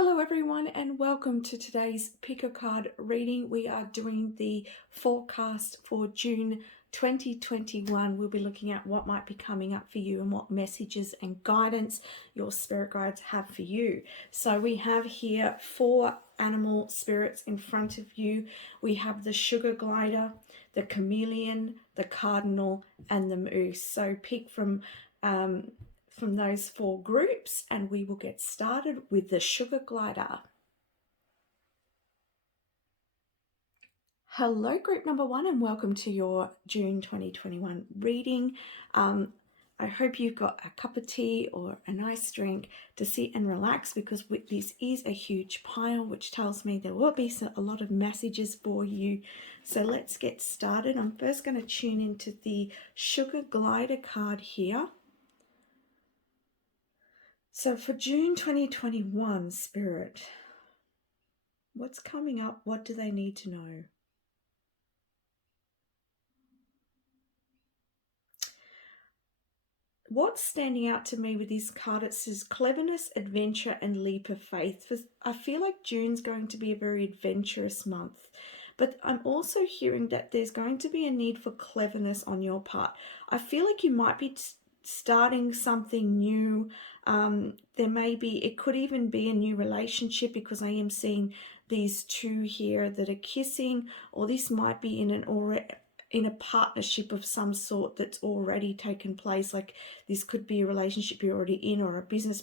Hello everyone and welcome to today's pick a card reading. We are doing the forecast for June 2021. We'll be looking at what might be coming up for you and what messages and guidance your spirit guides have for you. So we have here 4 animal spirits in front of you. We have the sugar glider, the chameleon, the cardinal and the moose. So pick from those 4 groups and we will get started with the sugar glider. Hello group number 1 and welcome to your June 2021 reading. I hope you've got a cup of tea or a nice drink to sit and relax, because this is a huge pile, which tells me there will be a lot of messages for you. So let's get started. I'm first going to tune into the sugar glider card here. So for June 2021, Spirit, what's coming up? What do they need to know? What's standing out to me with this card, it says cleverness, adventure, and leap of faith. I feel like June's going to be a very adventurous month, but I'm also hearing that there's going to be a need for cleverness on your part. I feel like you might be starting something new. There may be, it could even be a new relationship, because I am seeing these 2 here that are kissing, or this might be in a partnership of some sort that's already taken place. Like this could be a relationship you're already in, or a business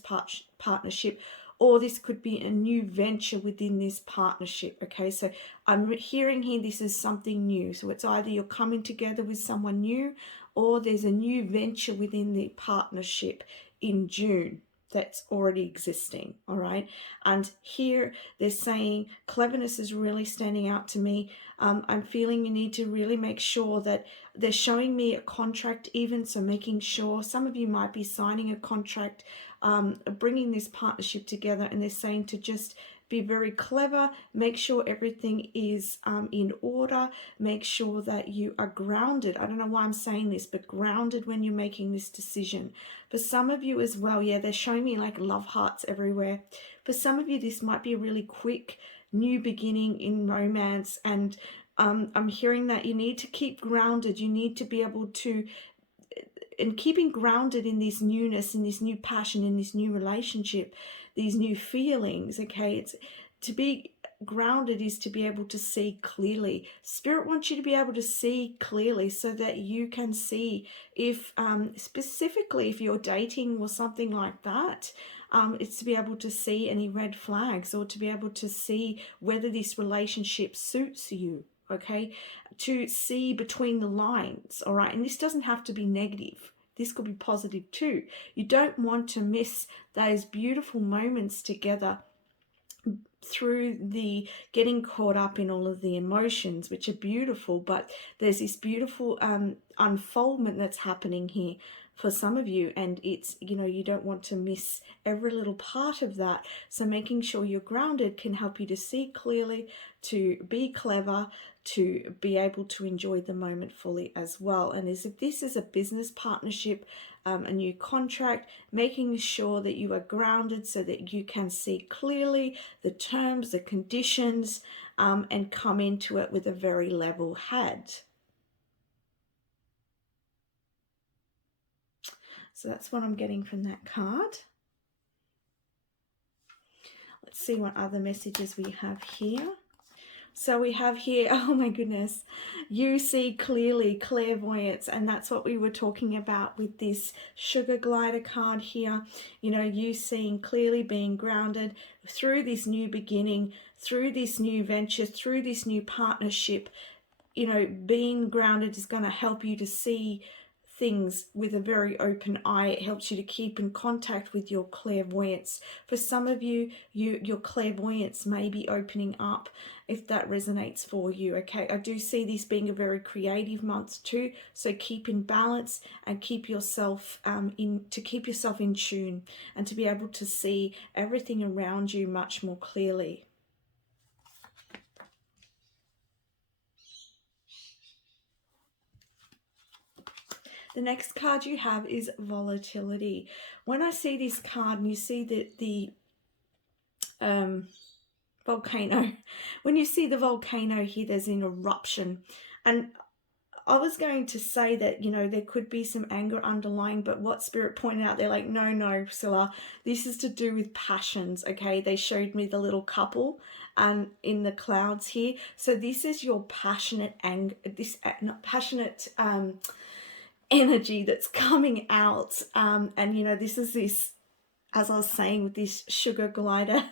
partnership, or this could be a new venture within this partnership. Okay, so I'm hearing here this is something new. So it's either you're coming together with someone new, or there's a new venture within the partnership in June that's already existing. All right, and here they're saying cleverness is really standing out to me. I'm feeling you need to really make sure that they're showing me a contract even, so making sure some of you might be signing a contract, bringing this partnership together, and they're saying to just be very clever, make sure everything is in order, make sure that you are grounded. I don't know why I'm saying this, but grounded when you're making this decision. For some of you as well, yeah, they're showing me like love hearts everywhere. For some of you, this might be a really quick new beginning in romance, and I'm hearing that you need to keep grounded. You need to be able to, and keeping grounded in this newness, in this new passion, in this new relationship, these new feelings. Okay, it's to be grounded is to be able to see clearly. Spirit wants you to be able to see clearly, so that you can see if specifically if you're dating or something like that, it's to be able to see any red flags, or to be able to see whether this relationship suits you. Okay, to see between the lines. All right, and this doesn't have to be negative. This could be positive too. You don't want to miss those beautiful moments together through the getting caught up in all of the emotions, which are beautiful, but there's this beautiful unfoldment that's happening here for some of you, and it's, you know, you don't want to miss every little part of that. So making sure you're grounded can help you to see clearly, to be clever, to be able to enjoy the moment fully as well. And as if this is a business partnership, a new contract, making sure that you are grounded so that you can see clearly the terms, the conditions, and come into it with a very level head. So that's what I'm getting from that card. Let's see what other messages we have here. So we have here, oh my goodness, you see clearly, clairvoyance, and that's what we were talking about with this sugar glider card here. You know, you seeing clearly, being grounded through this new beginning, through this new venture, through this new partnership. You know, being grounded is going to help you to see things with a very open eye. It helps you to keep in contact with your clairvoyance. For some of you, your clairvoyance may be opening up, if that resonates for you. Okay, I do see this being a very creative month too, so keep in balance and keep yourself in tune, and to be able to see everything around you much more clearly. The next card you have is volatility. When I see this card and you see that the volcano. When you see the volcano here, there's an eruption. And I was going to say that, you know, there could be some anger underlying, but what Spirit pointed out, they're like, no, Priscilla, this is to do with passions, okay? They showed me the little couple in the clouds here. So this is your passionate anger, this not passionate energy that's coming out. And, you know, this is this, as I was saying, with this sugar glider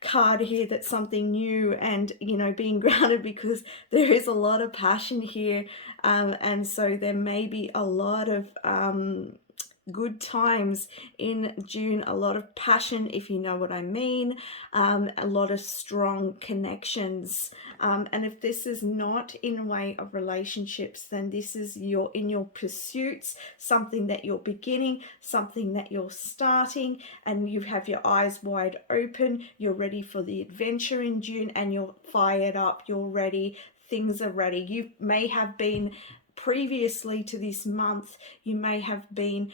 card here, that's something new and, you know, being grounded, because there is a lot of passion here. And so there may be a lot of good times in June, a lot of passion, if you know what I mean, a lot of strong connections. And if this is not in a way of relationships, then this is in your pursuits, something that you're beginning, something that you're starting, and you have your eyes wide open, you're ready for the adventure in June, and you're fired up, you're ready, things are ready. You may have been previously to this month, you may have been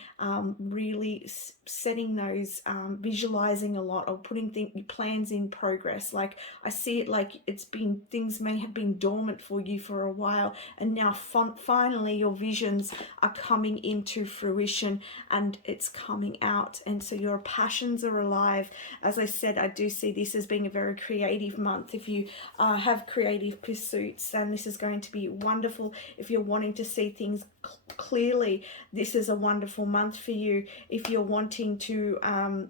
really setting those, visualizing a lot, or putting plans in progress. Like, I see it like it's been, things may have been dormant for you for a while, and now finally your visions are coming into fruition and it's coming out. And so your passions are alive. As I said, I do see this as being a very creative month. If you have creative pursuits, then this is going to be wonderful. If you're wanting to see things clearly, this is a wonderful month for you. If you're wanting to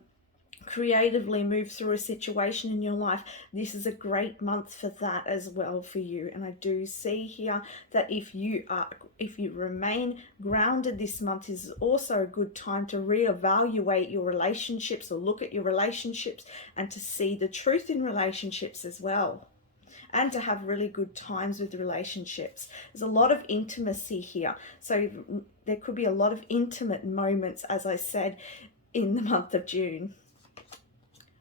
creatively move through a situation in your life, this is a great month for that as well for you. And I do see here that if you remain grounded, this month is also a good time to reevaluate your relationships, or look at your relationships, and to see the truth in relationships as well, and to have really good times with relationships. There's a lot of intimacy here. So there could be a lot of intimate moments, as I said, in the month of June.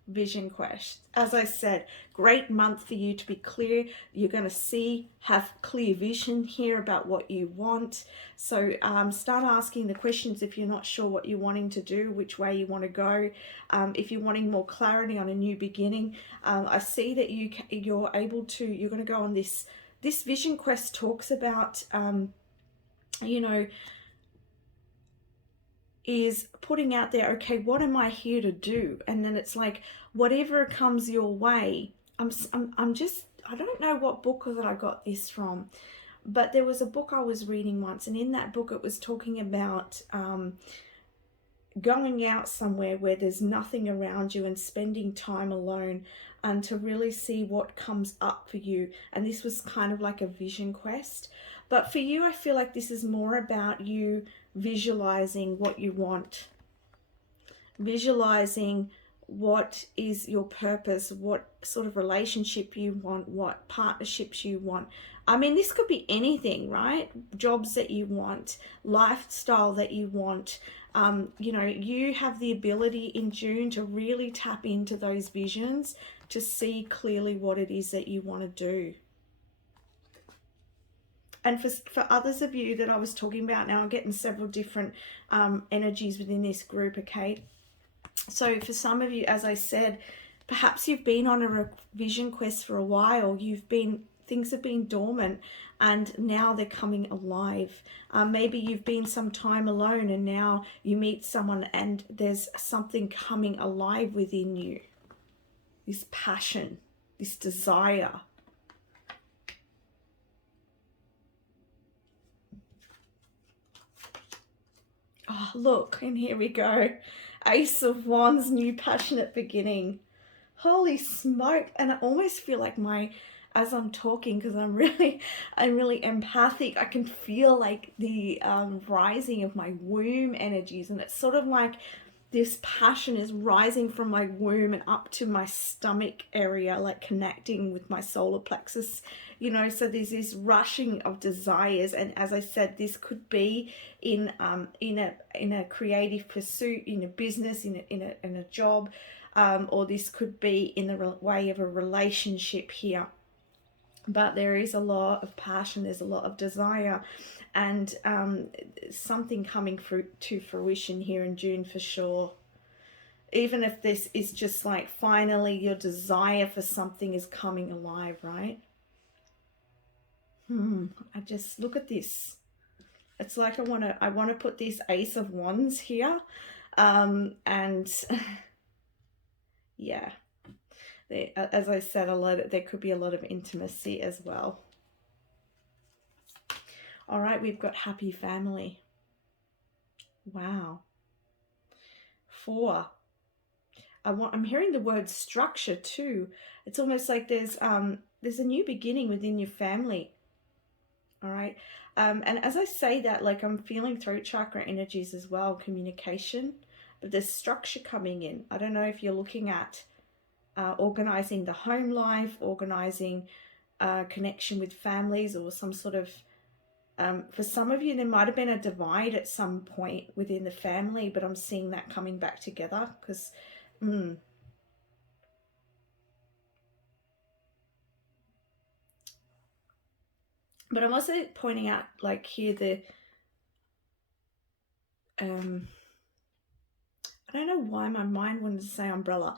Vision quest. As I said, great month for you to be clear. You're going to have clear vision here about what you want. So start asking the questions if you're not sure what you're wanting to do, which way you want to go. If you're wanting more clarity on a new beginning, I see that you're going to go on this vision quest. Talks about you know, is putting out there, okay, what am I here to do? And then it's like, whatever comes your way. I don't know what book that I got this from, but there was a book I was reading once, and in that book it was talking about going out somewhere where there's nothing around you and spending time alone, and to really see what comes up for you. And this was kind of like a vision quest. But for you, I feel like this is more about you visualizing what you want, visualizing what is your purpose, what sort of relationship you want, what partnerships you want. I mean, this could be anything, right? Jobs that you want, lifestyle that you want. You know, you have the ability in June to really tap into those visions, to see clearly what it is that you want to do. And for others of you that I was talking about, now I'm getting several different energies within this group, okay? So for some of you, as I said, perhaps you've been on a vision quest for a while. Things have been dormant and now they're coming alive. Maybe you've been some time alone and now you meet someone and there's something coming alive within you. This passion, this desire. Oh, look, and here we go. Ace of Wands, new passionate beginning. Holy smoke. And I almost feel like as I'm talking, because I'm really empathic, I can feel like the rising of my womb energies. And it's sort of like this passion is rising from my womb and up to my stomach area, like connecting with my solar plexus, you know. So there's this rushing of desires, and as I said, this could be in a creative pursuit, in a business, in a job, or this could be in the way of a relationship here. But there is a lot of passion, there's a lot of desire, and something coming to fruition here in June for sure. even if this is just like finally your desire for something is coming alive, right? I just look at this. It's like I want to put this Ace of Wands here, and yeah, as I said, there could be a lot of intimacy as well. All right, we've got happy family. Wow. 4. I'm hearing the word structure too. It's almost like there's a new beginning within your family. All right. And as I say that, like I'm feeling throat chakra energies as well, communication, but there's structure coming in. I don't know if you're looking at organizing the home life, organizing connection with families, or some sort of, for some of you, there might have been a divide at some point within the family, but I'm seeing that coming back together because, but I'm also pointing out, like here, the, I don't know why my mind wanted to say umbrella.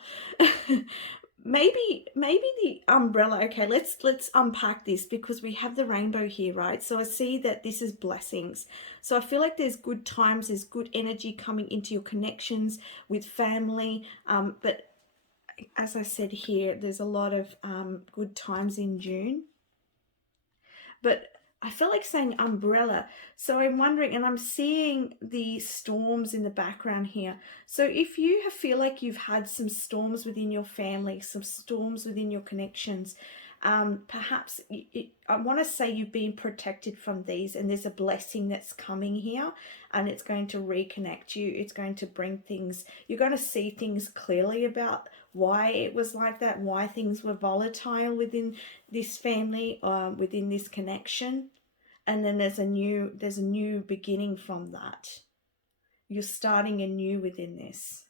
maybe the umbrella. Okay, let's unpack this, because we have the rainbow here, right? So I see that this is blessings. So I feel like there's good times, there's good energy coming into your connections with family. But as I said here, there's a lot of good times in June. But I feel like saying umbrella. So I'm wondering, and I'm seeing the storms in the background here. So if you feel like you've had some storms within your family, some storms within your connections, perhaps I want to say you've been protected from these, and there's a blessing that's coming here, and it's going to reconnect you. It's going to bring things, you're going to see things clearly about why it was like that, why things were volatile within this family, within this connection. And then there's a new beginning from that. You're starting anew within this.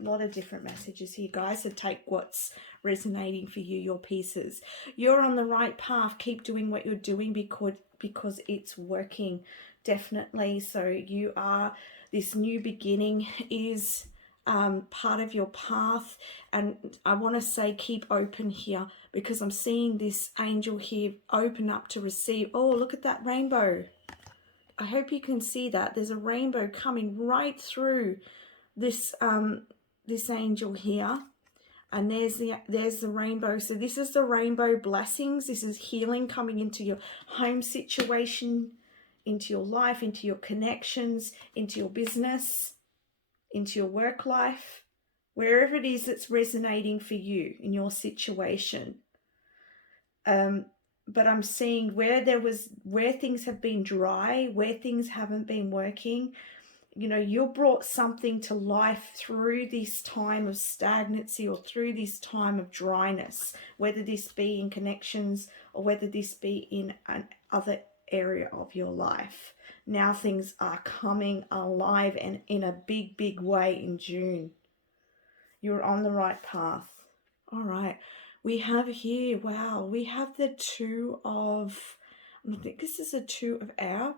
A lot of different messages here, guys, so take what's resonating for you, your pieces. You're on the right path. Keep doing what you're doing because it's working, definitely. So you are, this new beginning is part of your path. And I want to say keep open here, because I'm seeing this angel here open up to receive. Oh, look at that rainbow. I hope you can see that. There's a rainbow coming right through this this angel here, and there's the rainbow. So this is the rainbow blessings. This is healing coming into your home situation, into your life, into your connections, into your business, into your work life, wherever it is that's resonating for you in your situation. But I'm seeing where things have been dry, where things haven't been working. You know, you brought something to life through this time of stagnancy, or through this time of dryness, whether this be in connections or whether this be in another area of your life. Now things are coming alive, and in a big, big way in June. You're on the right path. All right. We have here, wow, we have the Two of, I think this is a Two of Air.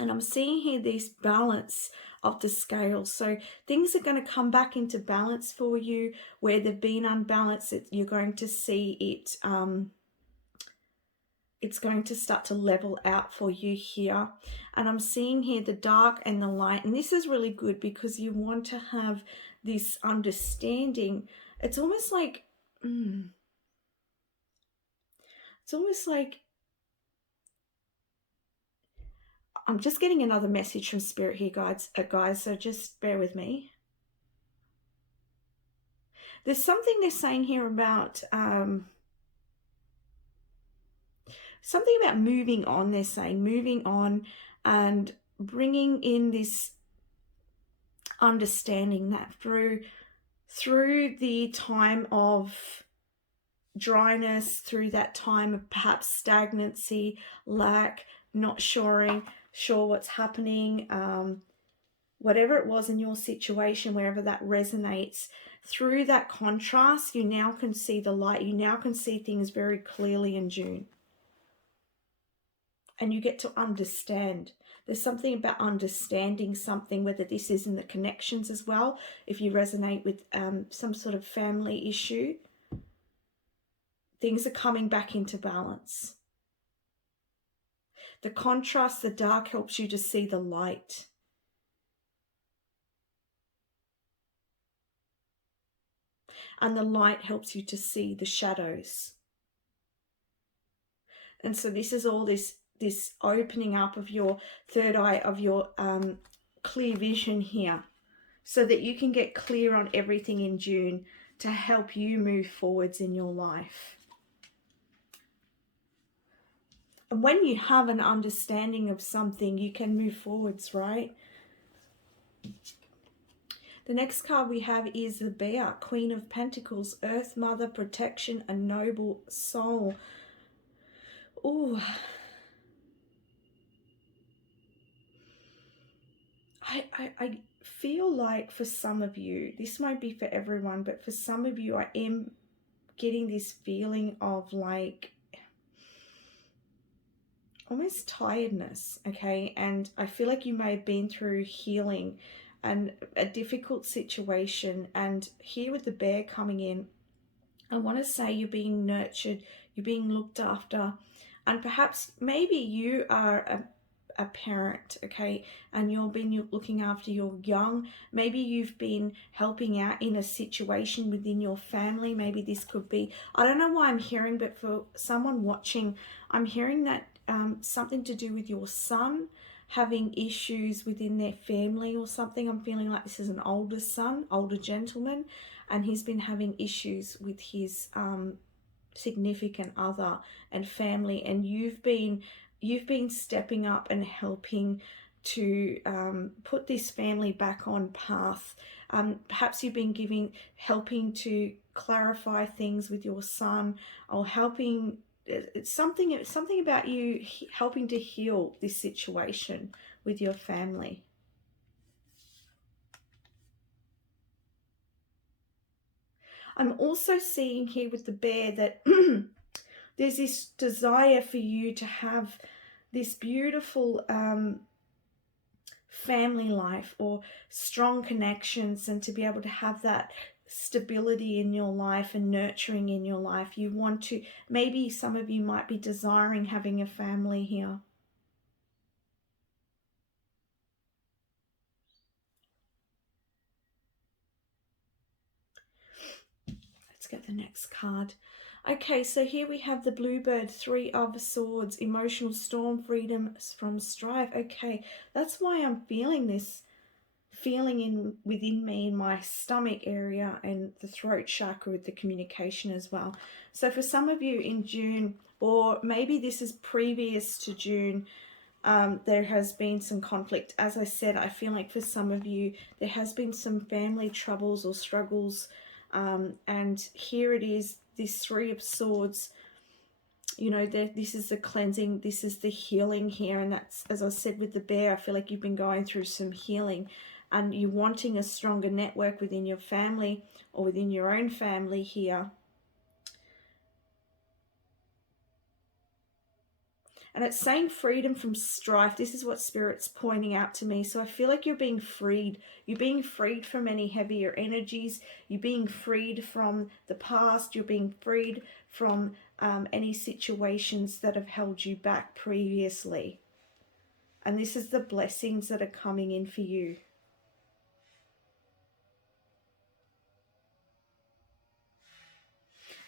And I'm seeing here this balance of the scales. So things are going to come back into balance for you. Where they've been unbalanced, you're going to see it, it's going to start to level out for you here. And I'm seeing here the dark and the light. And this is really good, because you want to have this understanding. It's almost like, I'm just getting another message from Spirit here, guys, so just bear with me. There's something they're saying here about something about moving on. They're saying moving on and bringing in this understanding that through the time of dryness, through that time of perhaps stagnancy, lack, not sure what's happening, whatever it was in your situation, wherever that resonates, through that contrast, you now can see the light. You now can see things very clearly in June. And you get to understand. There's something about understanding something, whether this is in the connections as well, if you resonate with some sort of family issue. Things are coming back into balance. The contrast, the dark, helps you to see the light. And the light helps you to see the shadows. And so this is all this opening up of your third eye, of your clear vision here, so that you can get clear on everything in June to help you move forwards in your life. And when you have an understanding of something, you can move forwards, right? The next card we have is the Bear, Queen of Pentacles, Earth Mother, Protection, a Noble Soul. Oh, I feel like for some of you, this might be for everyone, but for some of you, I am getting this feeling of like almost tiredness, okay? And I feel like you may have been through healing and a difficult situation. And here with the bear coming in, I want to say you're being nurtured, you're being looked after, and perhaps maybe you are a parent, okay, and you've been looking after your young. Maybe you've been helping out in a situation within your family. Maybe this could be, I don't know why I'm hearing, but for someone watching, I'm hearing that something to do with your son having issues within their family or something. I'm feeling like this is an older son, older gentleman, and he's been having issues with his significant other and family, and you've been stepping up and helping to put this family back on path. Perhaps you've been helping to clarify things with your son, or helping. It's something about you helping to heal this situation with your family. I'm also seeing here with the bear that there's this desire for you to have this beautiful family life or strong connections, and to be able to have that stability in your life and nurturing in your life. You want to, maybe some of you might be desiring having a family here. Let's get the next card. Okay, so here we have the Bluebird, Three of Swords, emotional storm, freedom from strife. Okay, that's why I'm feeling this feeling within me in my stomach area and the throat chakra with the communication as well. So for some of you in June, or maybe this is previous to June, there has been some conflict. As I said, I feel like for some of you, there has been some family troubles or struggles. And here it is, this Three of Swords. You know, this is the cleansing, this is the healing here. And that's, as I said with the bear, I feel like you've been going through some healing, and you're wanting a stronger network within your family or within your own family here. And it's saying freedom from strife. This is what Spirit's pointing out to me. So I feel like you're being freed. You're being freed from any heavier energies. You're being freed from the past. You're being freed from any situations that have held you back previously. And this is the blessings that are coming in for you.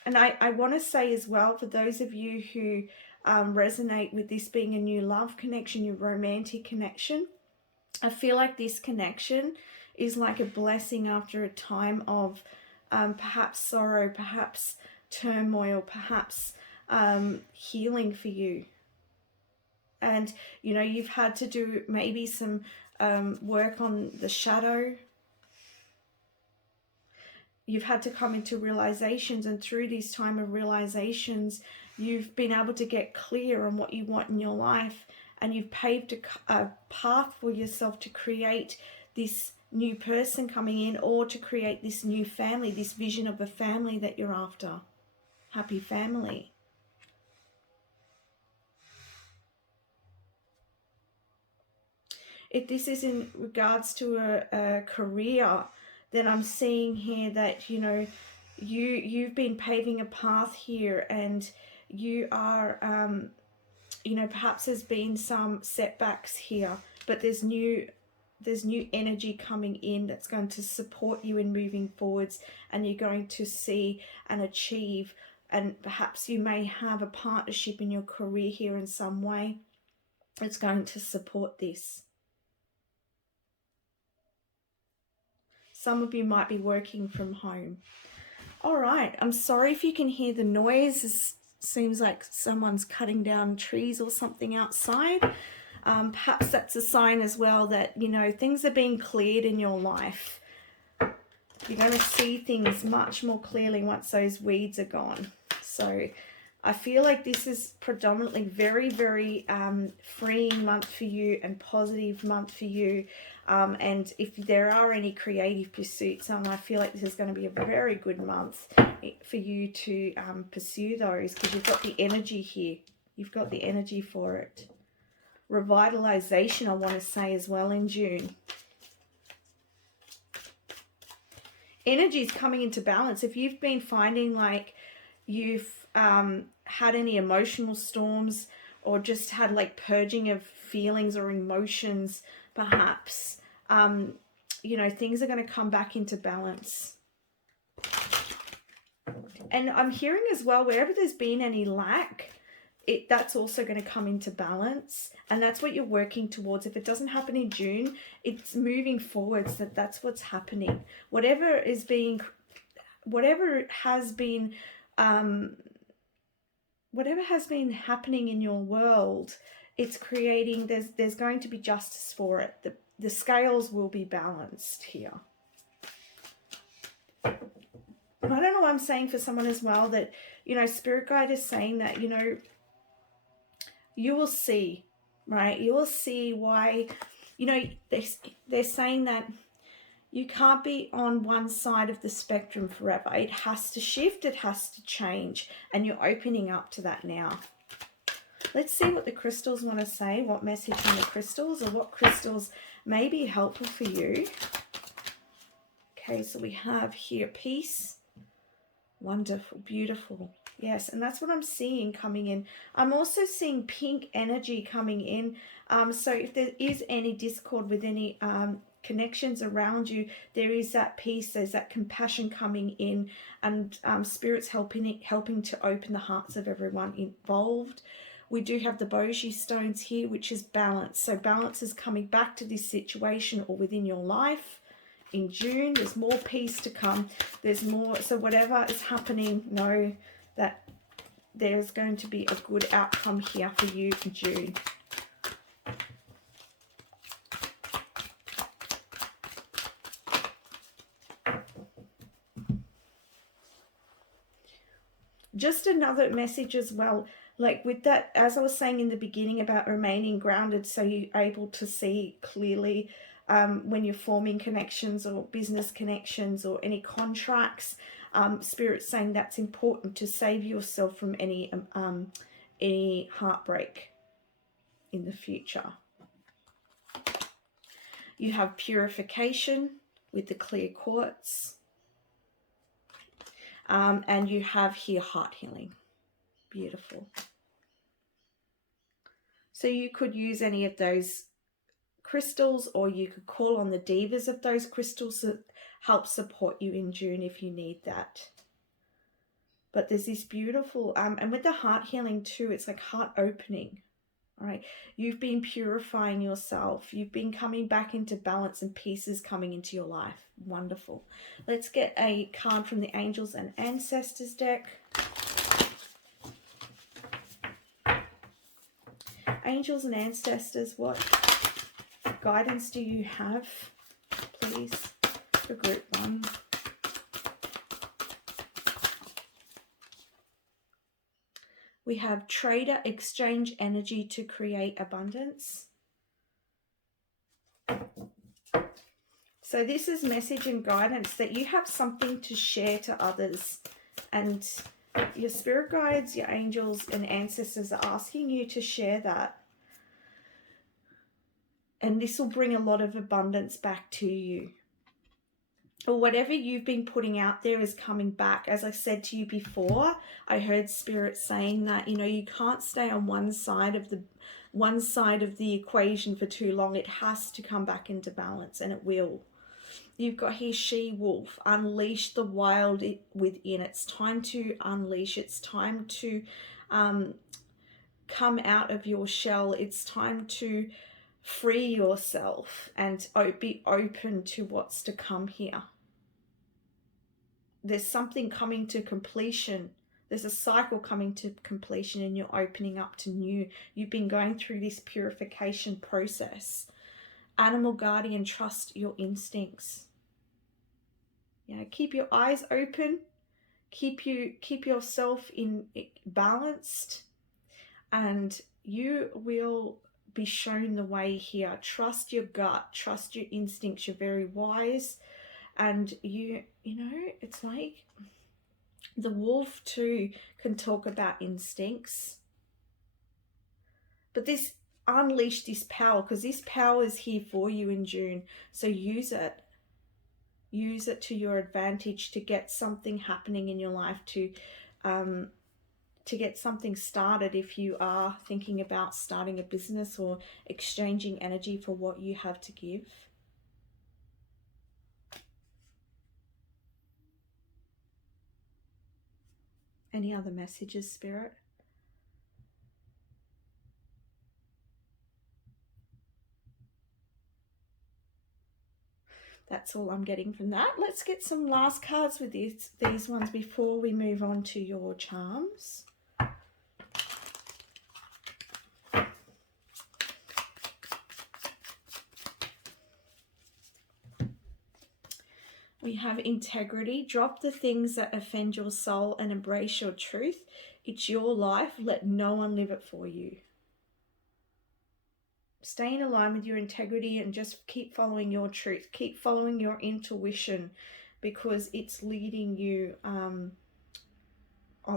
And I want to say as well, for those of you who resonate with this being a new love connection, your romantic connection, I feel like this connection is like a blessing after a time of perhaps sorrow, perhaps turmoil, perhaps healing for you. And, you know, you've had to do maybe some work on the shadow. You've had to come into realizations, and through this time of realizations, you've been able to get clear on what you want in your life, and you've paved a path for yourself to create this new person coming in, or to create this new family, this vision of a family that you're after. Happy family. if this is in regards to a career, then I'm seeing here that, you know, you've been paving a path here, and you are, you know, perhaps there's been some setbacks here, but there's new energy coming in that's going to support you in moving forwards, and you're going to see and achieve, and perhaps you may have a partnership in your career here in some way. It's going to support this. Some of you might be working from home. All right, I'm sorry if you can hear the noise. It seems like someone's cutting down trees or something outside. Perhaps that's a sign as well that, you know, things are being cleared in your life. You're going to see things much more clearly once those weeds are gone. So I feel like this is predominantly very, very freeing month for you and positive month for you. And if there are any creative pursuits, I feel like this is going to be a very good month for you to pursue those, because you've got the energy here. You've got the energy for it. Revitalization, I want to say as well, in June. Energy is coming into balance. If you've been finding like you've had any emotional storms, or just had like purging of feelings or emotions, perhaps, you know, things are going to come back into balance. And I'm hearing as well, wherever there's been any lack, that's also going to come into balance, and that's what you're working towards. If it doesn't happen in June, it's moving forwards. That's what's happening. Whatever has been happening in your world, it's creating, there's going to be justice for it. The scales will be balanced here. And I don't know what I'm saying for someone as well, that, you know, Spirit Guide is saying that, you know, you will see, right? You will see why, you know, they're saying that you can't be on one side of the spectrum forever. It has to shift, it has to change, and you're opening up to that now. Let's see what the crystals want to say, what message from the crystals, or what crystals may be helpful for you. Okay, so we have here peace. Wonderful, beautiful. Yes, and that's what I'm seeing coming in. I'm also seeing pink energy coming in. So if there is any discord with any connections around you, there is that peace, there's that compassion coming in, and Spirit's helping to open the hearts of everyone involved. We do have the Boji stones here, which is balance. So balance is coming back to this situation or within your life. In June, there's more peace to come. There's more. So whatever is happening, know that there's going to be a good outcome here for you in June. Just another message as well, like with that, as I was saying in the beginning about remaining grounded, so you're able to see clearly when you're forming connections or business connections or any contracts. Spirit's saying that's important to save yourself from any heartbreak in the future. You have purification with the clear quartz. And you have here heart healing. Beautiful. So you could use any of those crystals, or you could call on the divas of those crystals that help support you in June if you need that. But there's this beautiful, and with the heart healing too, it's like heart opening. All right, you've been purifying yourself. You've been coming back into balance, and peace is coming into your life. Wonderful. Let's get a card from the Angels and Ancestors deck. Angels and Ancestors, what guidance do you have, please, for group 1? We have trader, exchange energy to create abundance. So this is message and guidance that you have something to share to others, and your spirit guides, your angels and ancestors are asking you to share that. And this will bring a lot of abundance back to you. Or whatever you've been putting out there is coming back. As I said to you before, I heard Spirit saying that, you know, you can't stay on one side of the equation for too long. It has to come back into balance, and it will. You've got here, she-wolf, unleash the wild within. It's time to unleash. It's time to come out of your shell. It's time to free yourself and be open to what's to come here. There's something coming to completion. There's a cycle coming to completion, and you're opening up to new. You've been going through this purification process. Animal guardian, trust your instincts. You know, keep your eyes open. Keep yourself in balanced, and you will be shown the way here. Trust your gut, trust your instincts. You're very wise, and you know, it's like the wolf too can talk about instincts, but this unleash this power, because this power is here for you in June. So use it to your advantage, to get something happening in your life, to get something started if you are thinking about starting a business or exchanging energy for what you have to give. Any other messages, Spirit? That's all I'm getting from that. Let's get some last cards with these ones before we move on to your charms. We have integrity. Drop the things that offend your soul and embrace your truth. It's your life. Let no one live it for you. Stay in line with your integrity and just keep following your truth. Keep following your intuition, because it's leading you on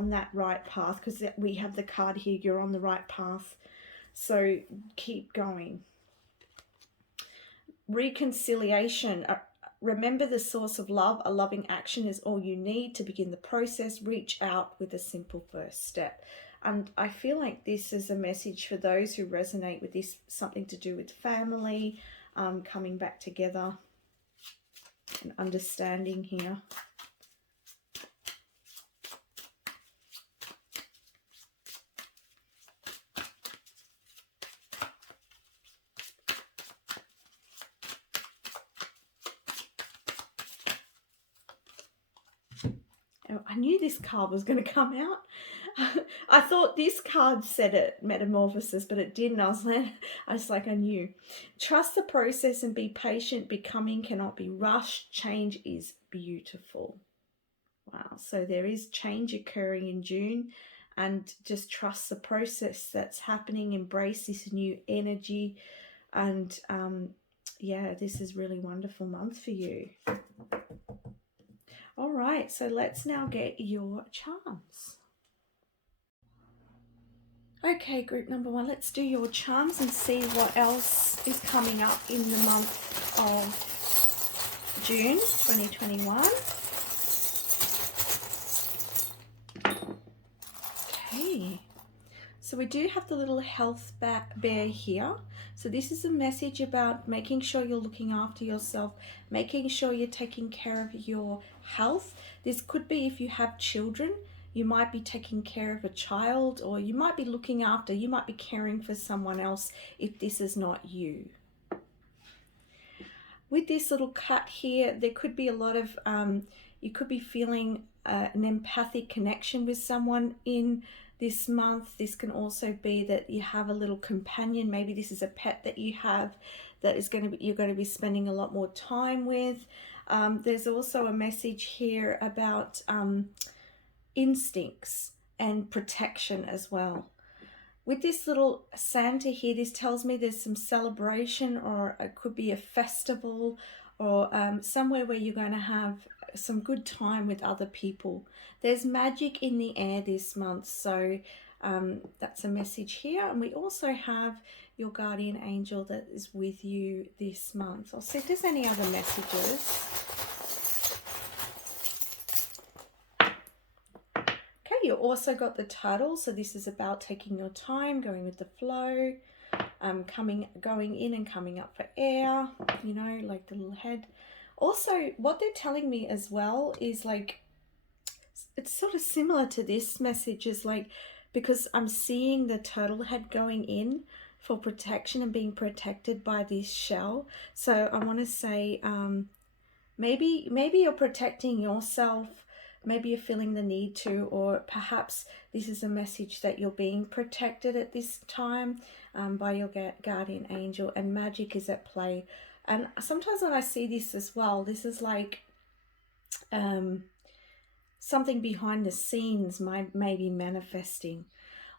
that right path, because we have the card here. You're on the right path. So keep going. Reconciliation. Remember the source of love. A loving action is all you need to begin the process. Reach out with a simple first step. And I feel like this is a message for those who resonate with this, something to do with family, coming back together and understanding here. I knew this card was going to come out. I thought this card said it, metamorphosis, but it didn't. I was like, I knew. Trust the process and be patient. Becoming cannot be rushed. Change is beautiful. Wow. So there is change occurring in June, and just trust the process that's happening. Embrace this new energy. And yeah, this is really wonderful month for you. All right, so let's now get your charms. Okay, group number one, let's do your charms and see what else is coming up in the month of June 2021. Okay, so we do have the little health bear here. So this is a message about making sure you're looking after yourself, making sure you're taking care of your health. This could be if you have children, you might be taking care of a child, or you might be looking after, you might be caring for someone else if this is not you. With this little cut here, there could be a lot of, you could be feeling an empathic connection with someone in this month. This can also be that you have a little companion. Maybe this is a pet that you have that is you're going to be spending a lot more time with. There's also a message here about instincts and protection as well. With this little Santa here, this tells me there's some celebration, or it could be a festival, or somewhere where you're going to have some good time with other people. There's magic in the air this month, so That's a message here. And we also have your guardian angel that is with you this month. I'll see if there's any other messages. Okay, you also got the title. So this is about taking your time, going with the flow, going in and coming up for air, you know, like the little head. Also, what they're telling me as well is like, it's sort of similar to this message, is like, because I'm seeing the turtle head going in for protection and being protected by this shell. So I want to say, maybe you're protecting yourself, maybe you're feeling the need to, or perhaps this is a message that you're being protected at this time by your guardian angel, and magic is at play. And sometimes when I see this as well, this is like something behind the scenes may be manifesting.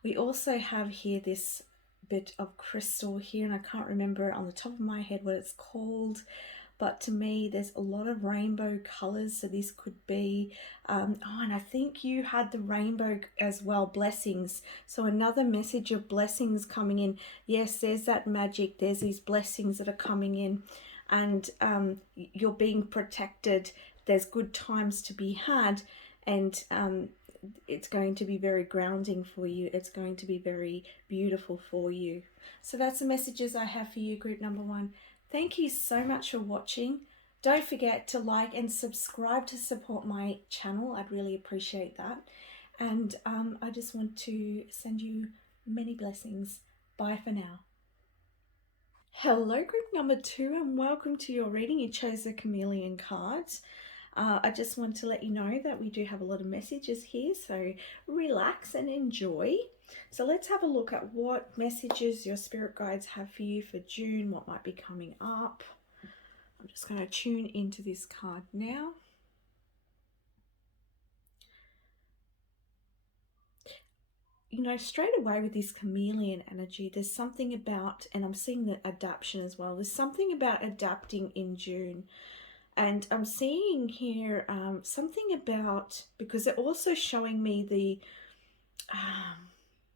We also have here this bit of crystal here, and I can't remember on the top of my head what it's called, but to me there's a lot of rainbow colors. So this could be oh, and I think you had the rainbow as well, blessings. So another message of blessings coming in. Yes, there's that magic, there's these blessings that are coming in, and you're being protected. There's good times to be had, and it's going to be very grounding for you. It's going to be very beautiful for you. So that's the messages I have for you, group number one. Thank you so much for watching. Don't forget to like and subscribe to support my channel. I'd really appreciate that. And I just want to send you many blessings. Bye for now. Hello, group number two, and welcome to your reading. You chose the chameleon cards. I just want to let you know that we do have a lot of messages here, so relax and enjoy. So let's have a look at what messages your spirit guides have for you for June, what might be coming up. I'm just going to tune into this card now. You know, straight away with this chameleon energy, there's something about, and I'm seeing the adaptation as well, there's something about adapting in June. And I'm seeing here something about, because they're also showing me the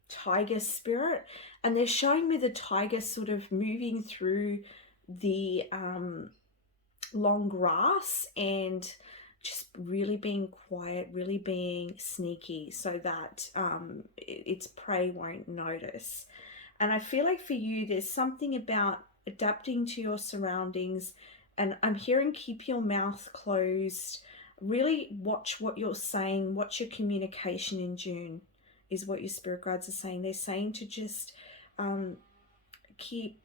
tiger spirit, and they're showing me the tiger sort of moving through the long grass and just really being quiet, really being sneaky, so that its prey won't notice. And I feel like for you, there's something about adapting to your surroundings. And I'm hearing keep your mouth closed. Really watch what you're saying. Watch your communication in June is what your spirit guides are saying. They're saying to just keep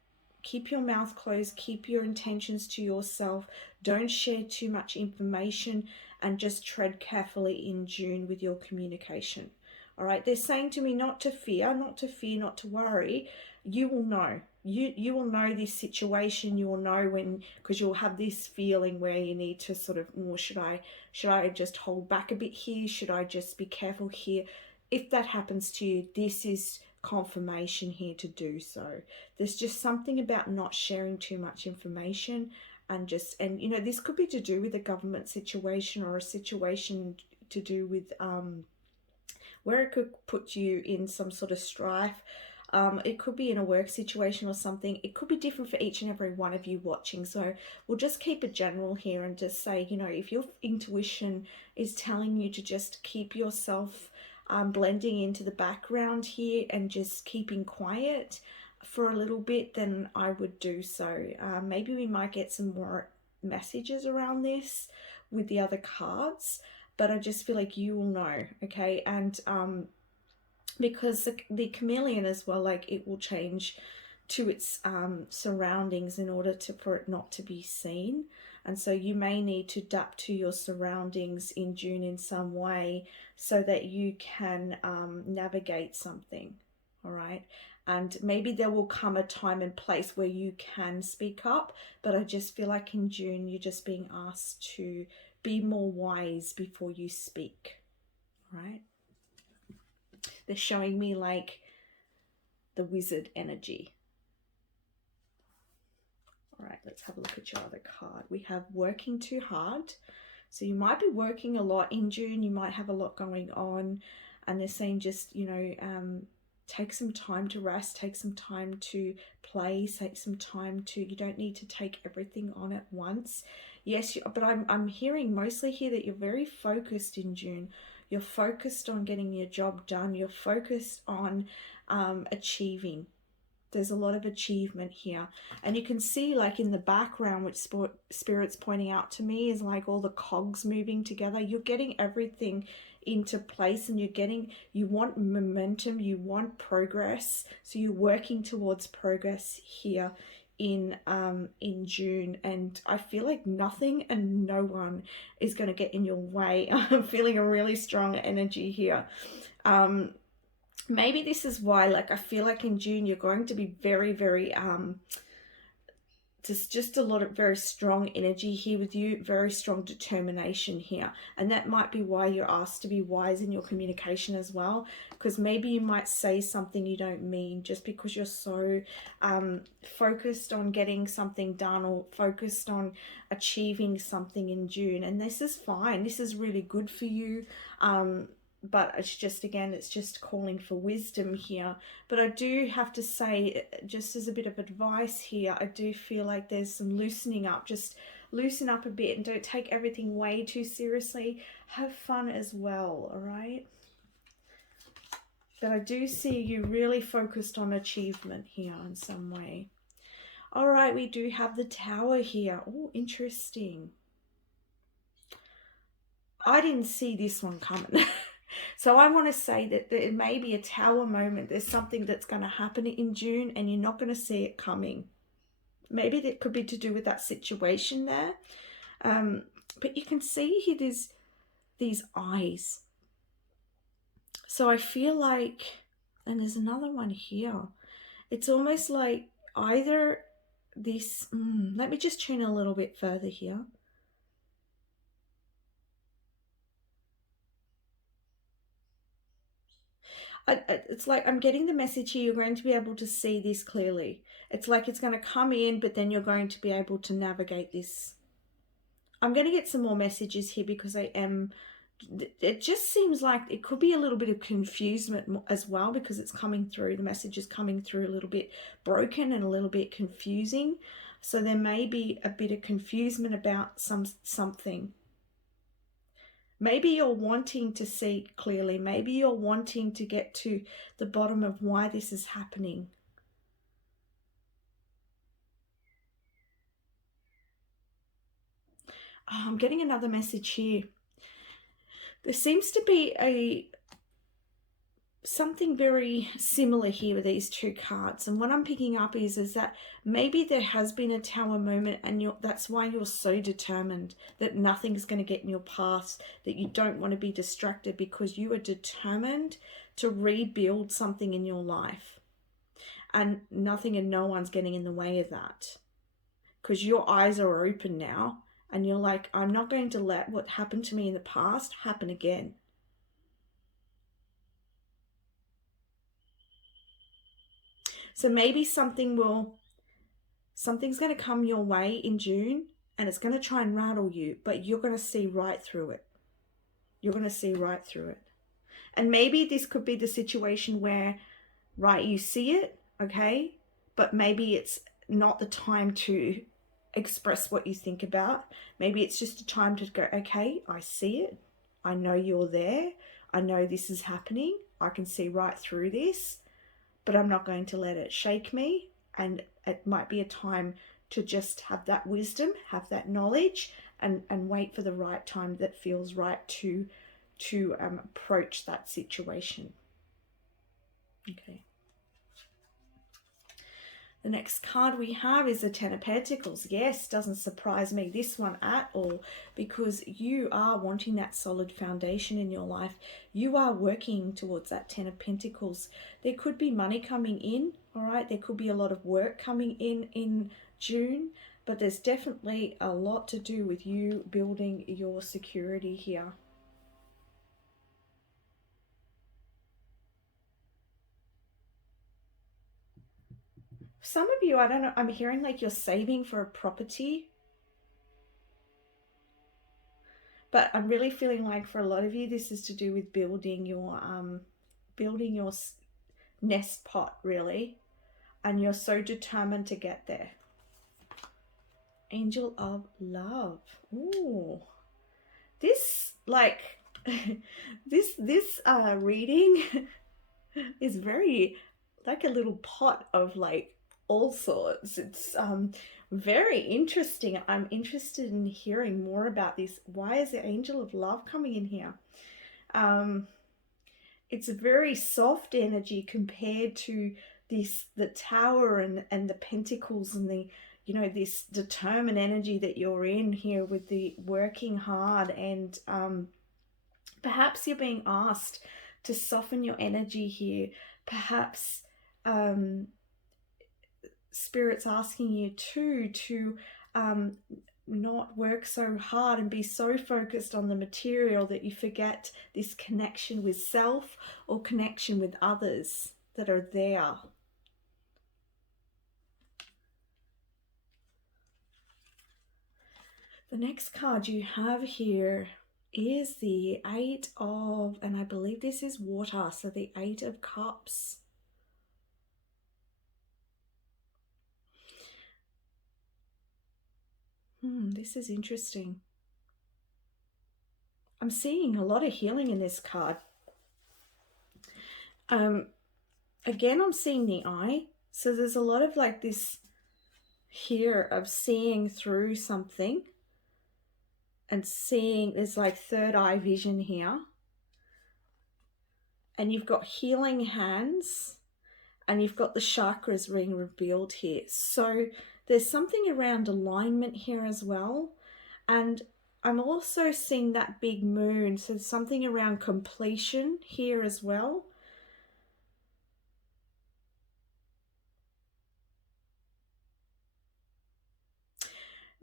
your mouth closed. Keep your intentions to yourself. Don't share too much information, and just tread carefully in June with your communication. All right. They're saying to me not to fear, not to worry. You will know. You will know this situation. You will know when, because you'll have this feeling where you need to sort of, oh, should I just hold back a bit here? Should I just be careful here? If that happens to you, this is confirmation here to do so. There's just something about not sharing too much information, and you know, this could be to do with a government situation, or a situation to do with where it could put you in some sort of strife. It could be in a work situation or something. It could be different for each and every one of you watching. So we'll just keep it general here and just say, you know, if your intuition is telling you to just keep yourself blending into the background here and just keeping quiet for a little bit, then I would do so. Maybe we might get some more messages around this with the other cards, but I just feel like you will know, okay? And because the chameleon as well, like, it will change to its surroundings in order for it not to be seen. And so you may need to adapt to your surroundings in June in some way so that you can navigate something, all right? And maybe there will come a time and place where you can speak up, but I just feel like in June you're just being asked to be more wise before you speak, right? They're showing me like the wizard energy. All right, let's have a look at your other card. We have working too hard. So you might be working a lot in June. You might have a lot going on. And they're saying just, you know, take some time to rest, take some time to play, take some time to, you don't need to take everything on at once. Yes, but I'm hearing mostly here that you're very focused in June. You're focused on getting your job done. You're focused on achieving. There's a lot of achievement here. And you can see, like, in the background, which Spirit's pointing out to me, is like all the cogs moving together. You're getting everything into place, and you want momentum, you want progress. So you're working towards progress here in June, and I feel like nothing and no one is going to get in your way. I'm feeling a really strong energy here. Maybe this is why, like, I feel like in June you're going to be very, very just a lot of very strong energy here with you, very strong determination here. And that might be why you're asked to be wise in your communication as well, because maybe you might say something you don't mean just because you're so focused on getting something done or focused on achieving something in June. And this is fine. This is really good for you. But it's just, again, it's just calling for wisdom here. But I do have to say, just as a bit of advice here, I do feel like there's some loosening up. Just loosen up a bit and don't take everything way too seriously. Have fun as well, all right? But I do see you really focused on achievement here in some way. All right, we do have the Tower here. Oh, interesting. I didn't see this one coming. So I want to say that it may be a Tower moment. There's something that's going to happen in June and you're not going to see it coming. Maybe that could be to do with that situation there. But you can see here there's these eyes. So I feel like, and there's another one here. It's almost like either this, let me just tune a little bit further here. It's like I'm getting the message here, you're going to be able to see this clearly. It's like it's going to come in, but then you're going to be able to navigate this. I'm going to get some more messages here because it just seems like it could be a little bit of confusion as well, because it's coming through, the message is coming through a little bit broken and a little bit confusing. So there may be a bit of confusion about something. Maybe you're wanting to see clearly. Maybe you're wanting to get to the bottom of why this is happening. Oh, I'm getting another message here. There seems to be something very similar here with these two cards, and what I'm picking up is that maybe there has been a Tower moment, and that's why you're so determined that nothing's going to get in your path, that you don't want to be distracted, because you are determined to rebuild something in your life, and nothing and no one's getting in the way of that, because your eyes are open now and you're like, I'm not going to let what happened to me in the past happen again. So maybe something's going to come your way in June, and it's going to try and rattle you, but you're going to see right through it. You're going to see right through it. And maybe this could be the situation where, right, you see it, okay, but maybe it's not the time to express what you think about. Maybe it's just a time to go, okay, I see it. I know you're there. I know this is happening. I can see right through this, but I'm not going to let it shake me. And it might be a time to just have that wisdom, have that knowledge, and wait for the right time that feels right to approach that situation. Okay. The next card we have is the Ten of Pentacles. Yes, doesn't surprise me, this one at all, because you are wanting that solid foundation in your life. You are working towards that Ten of Pentacles. There could be money coming in, all right? There could be a lot of work coming in June, but there's definitely a lot to do with you building your security here. Some of you, I don't know, I'm hearing like you're saving for a property. But I'm really feeling like for a lot of you, this is to do with building your nest pot, really, and you're so determined to get there. Angel of Love. Ooh, this like this reading is very like a little pot of like all sorts. It's very interesting. I'm interested in hearing more about this. Why is the Angel of Love coming in here? It's a very soft energy compared to the Tower and the Pentacles and the, you know, this determined energy that you're in here with the working hard, and perhaps you're being asked to soften your energy here. Perhaps Spirit's asking you to not work so hard and be so focused on the material that you forget this connection with self or connection with others that are there. The next card you have here is the Eight of, and I believe this is water, so the Eight of Cups. This is interesting. I'm seeing a lot of healing in this card. Again, I'm seeing the eye. So there's a lot of like this here of seeing through something and seeing, there's like third eye vision here. And you've got healing hands and you've got the chakras being revealed here. So there's something around alignment here as well. And I'm also seeing that big moon. So something around completion here as well.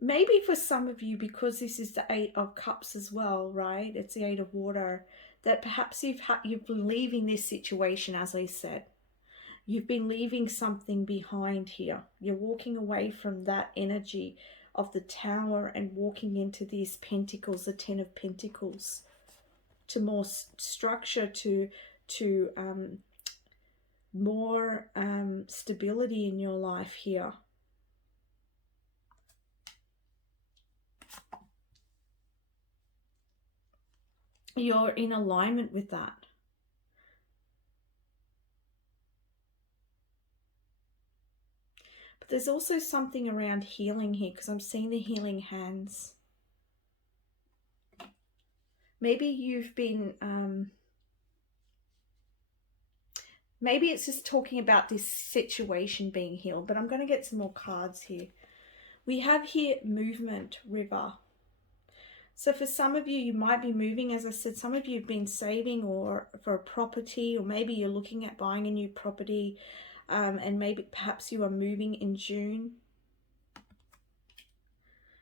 Maybe for some of you, because this is the Eight of Cups as well, right? It's the Eight of Water, that perhaps you've been leaving this situation, as I said. You've been leaving something behind here. You're walking away from that energy of the Tower and walking into these Pentacles, the Ten of Pentacles, to more structure, to more stability in your life here. You're in alignment with that. But there's also something around healing here, because I'm seeing the healing hands. Maybe you've been, maybe it's just talking about this situation being healed, but I'm going to get some more cards here. We have here movement, river. So for some of you, you might be moving. As I said, some of you have been saving or for a property, or maybe you're looking at buying a new property, and maybe perhaps you are moving in June.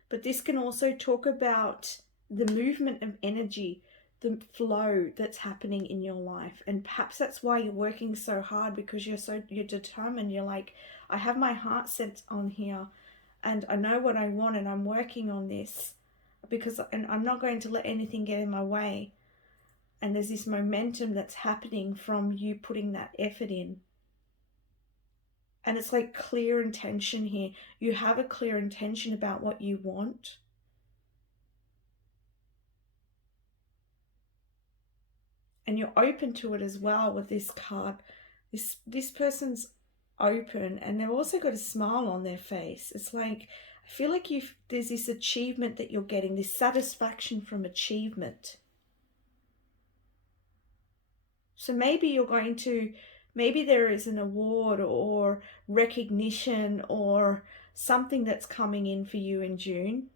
But this can also talk about the movement of energy, the flow that's happening in your life. And perhaps that's why you're working so hard, because you're determined. You're like, I have my heart set on here and I know what I want and I'm working on this, and I'm not going to let anything get in my way. And there's this momentum that's happening from you putting that effort in. And it's like clear intention here. You have a clear intention about what you want. And you're open to it as well with this card. This person's open, and they've also got a smile on their face. It's like, I feel like there's this achievement that you're getting, this satisfaction from achievement. So maybe maybe there is an award or recognition or something that's coming in for you in June.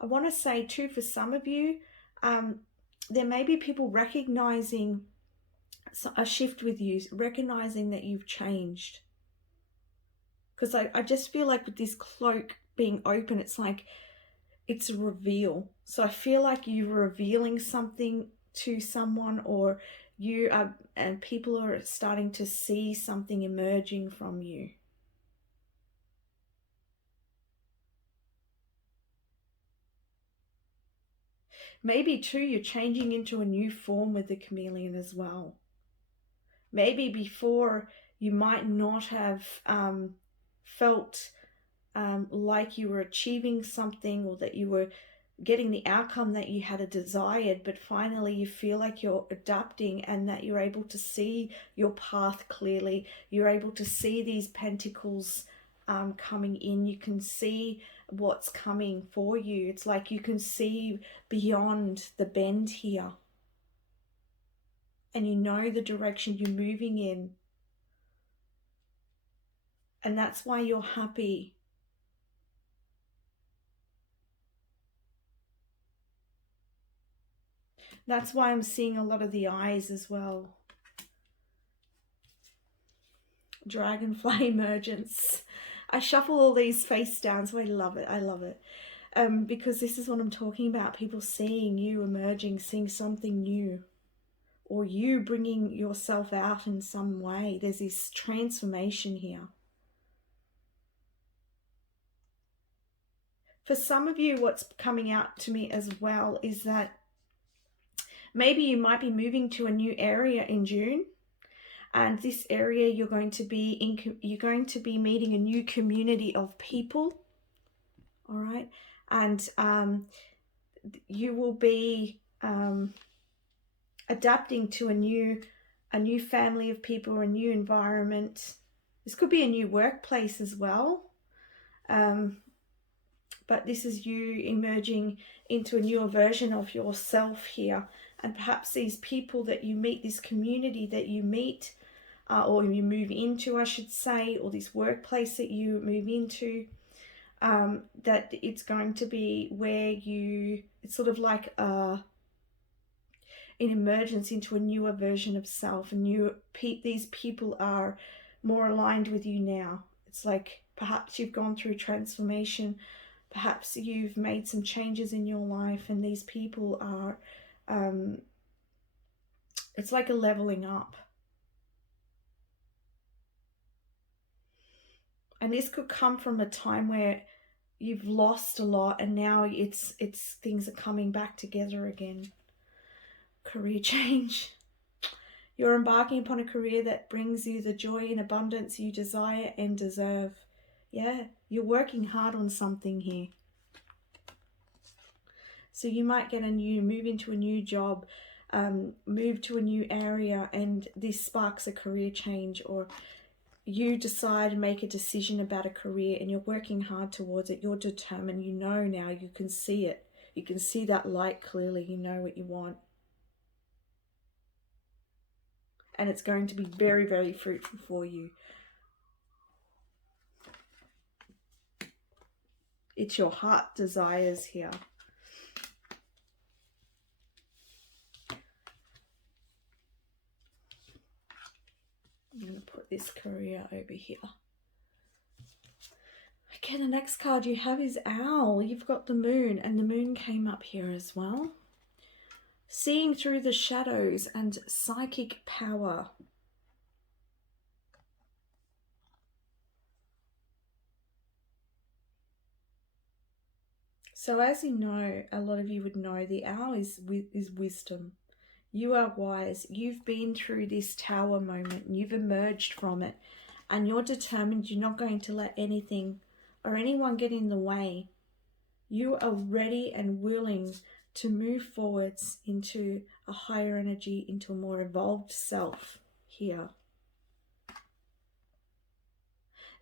I want to say too, for some of you, there may be people recognizing a shift with you, recognizing that you've changed. Because I just feel like with this cloak being open, it's like it's a reveal. So I feel like you're revealing something to someone, or you are, and people are starting to see something emerging from you. Maybe too, you're changing into a new form with the chameleon as well. Maybe before you might not have felt like you were achieving something, or that you were getting the outcome that you had desired, but finally you feel like you're adapting and that you're able to see your path clearly. You're able to see these pentacles coming in. You can see what's coming for you. It's like you can see beyond the bend here, and you know the direction you're moving in, and that's why you're happy. That's why I'm seeing a lot of the eyes as well. Dragonfly emergence. I shuffle all these face down, so I love it. I love it. Because this is what I'm talking about. People seeing you emerging, seeing something new, or you bringing yourself out in some way. There's this transformation here. For some of you, what's coming out to me as well is that maybe you might be moving to a new area in June, and this area you're going to be meeting a new community of people. All right, and you will be adapting to a new family of people, or a new environment. This could be a new workplace as well. But this is you emerging into a newer version of yourself here. And perhaps these people that you meet, this community that you meet, or you move into, I should say, or this workplace that you move into, that it's going to be where it's sort of like an emergence into a newer version of self. And these people are more aligned with you now. It's like perhaps you've gone through transformation. Perhaps you've made some changes in your life, and these people are, it's like a leveling up. And this could come from a time where you've lost a lot, and now it's things are coming back together again. Career change. You're embarking upon a career that brings you the joy and abundance you desire and deserve. Yeah, you're working hard on something here. So you might move into a new job, move to a new area, and this sparks a career change, or you decide and make a decision about a career, and you're working hard towards it. You're determined. You know now. You can see it. You can see that light clearly. You know what you want. And it's going to be very, very fruitful for you. It's your heart desires here. I'm going to put this career over here. Okay, the next card you have is Owl. You've got the moon, and the moon came up here as well. Seeing through the shadows and psychic power. So as you know, a lot of you would know, the owl is wisdom. You are wise. You've been through this tower moment, and you've emerged from it, and you're determined you're not going to let anything or anyone get in the way. You are ready and willing to move forwards into a higher energy, into a more evolved self here.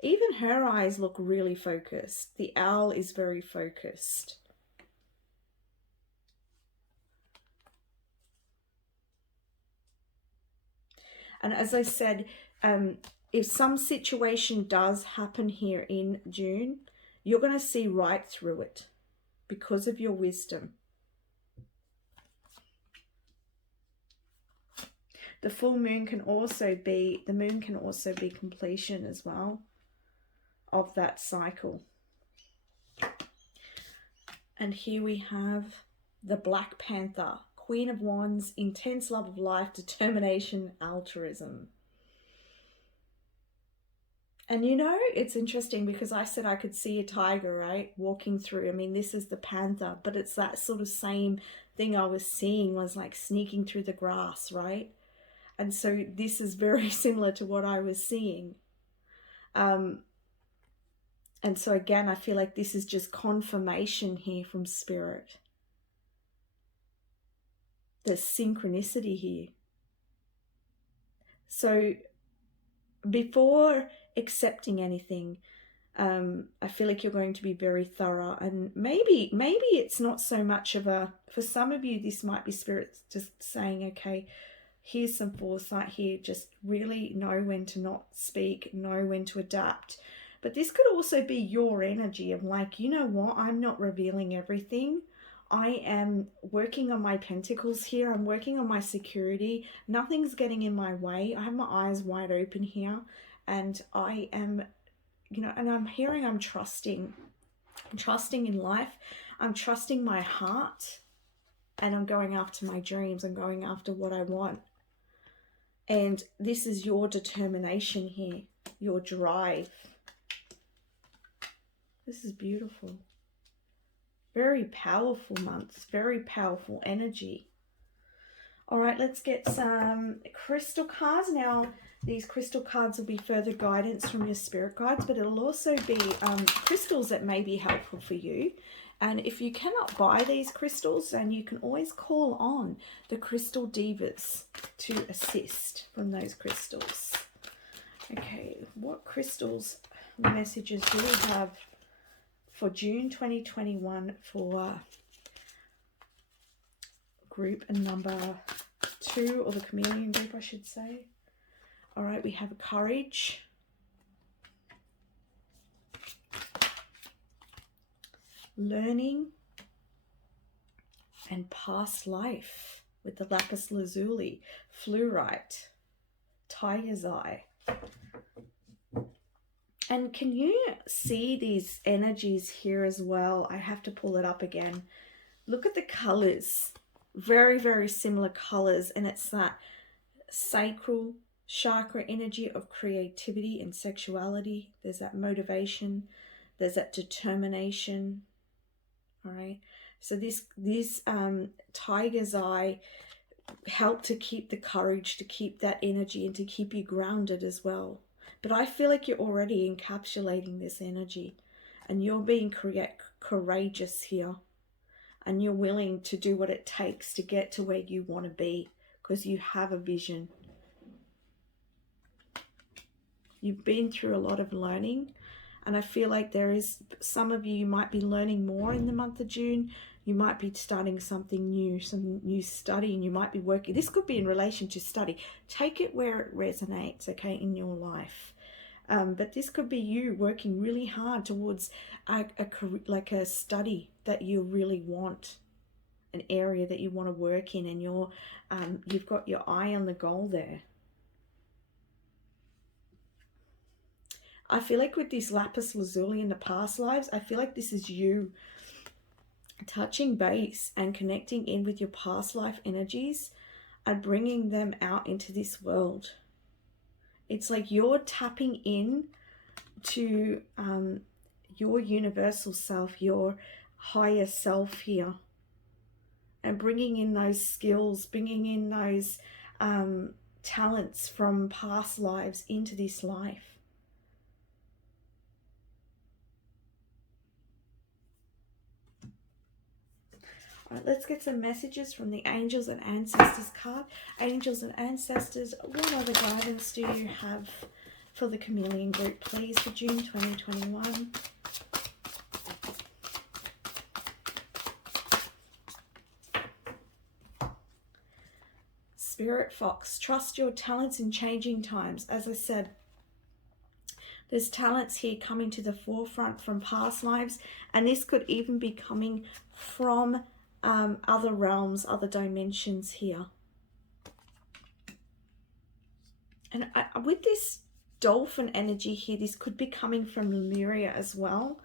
Even her eyes look really focused. The owl is very focused. And as I said, if some situation does happen here in June, you're going to see right through it because of your wisdom. The full moon can also be, completion as well of that cycle. And here we have the Black Panther, Queen of Wands, intense love of life, determination, altruism. And you know, it's interesting because I said I could see a tiger, right, walking through. I mean, this is the panther, but it's that sort of same thing I was seeing was like sneaking through the grass, right? And so this is very similar to what I was seeing. And so again, I feel like this is just confirmation here from Spirit. There's synchronicity here. So before accepting anything, I feel like you're going to be very thorough, and maybe it's not so much of a, for some of you, this might be Spirit just saying, okay, here's some foresight here, just really know when to not speak, know when to adapt. But this could also be your energy of like, you know what, I'm not revealing everything. I am working on my pentacles here. I'm working on my security. Nothing's getting in my way. I have my eyes wide open here, and I am, you know, and I'm hearing I'm trusting. I'm trusting in life. I'm trusting my heart, and I'm going after my dreams. I'm going after what I want. And this is your determination here, your drive. This is beautiful. Very powerful months, very powerful energy. All right, let's get some crystal cards. Now, these crystal cards will be further guidance from your spirit guides, but it'll also be crystals that may be helpful for you. And if you cannot buy these crystals, then you can always call on the crystal divas to assist from those crystals. Okay, what crystals messages do we have for June 2021 for group number 2, or the chameleon group, I should say? All right, we have courage, learning, and past life with the lapis lazuli, fluorite, tiger's eye. And can you see these energies here as well? I have to pull it up again. Look at the colors. Very, very similar colors. And it's that sacral chakra energy of creativity and sexuality. There's that motivation. There's that determination. All right. So this tiger's eye helped to keep the courage, to keep that energy, and to keep you grounded as well. But I feel like you're already encapsulating this energy, and you're being courageous here, and you're willing to do what it takes to get to where you want to be, because you have a vision. You've been through a lot of learning, and I feel like there is some of you might be learning more in the month of June. You might be starting something new, some new study, and you might be working. This could be in relation to study. Take it where it resonates, okay, in your life. But this could be you working really hard towards like a study that you really want, an area that you want to work in, and you've got your eye on the goal there. I feel like with this lapis lazuli in the past lives, I feel like this is you touching base and connecting in with your past life energies and bringing them out into this world. It's like you're tapping in to your universal self, your higher self here, and bringing in those skills, bringing in those talents from past lives into this life. All right, let's get some messages from the Angels and Ancestors card. Angels and Ancestors, what other guidance do you have for the chameleon group, please, for June 2021? Spirit Fox, trust your talents in changing times. As I said, there's talents here coming to the forefront from past lives, and this could even be coming from other realms, other dimensions here. And with this dolphin energy here, this could be coming from Lemuria as well.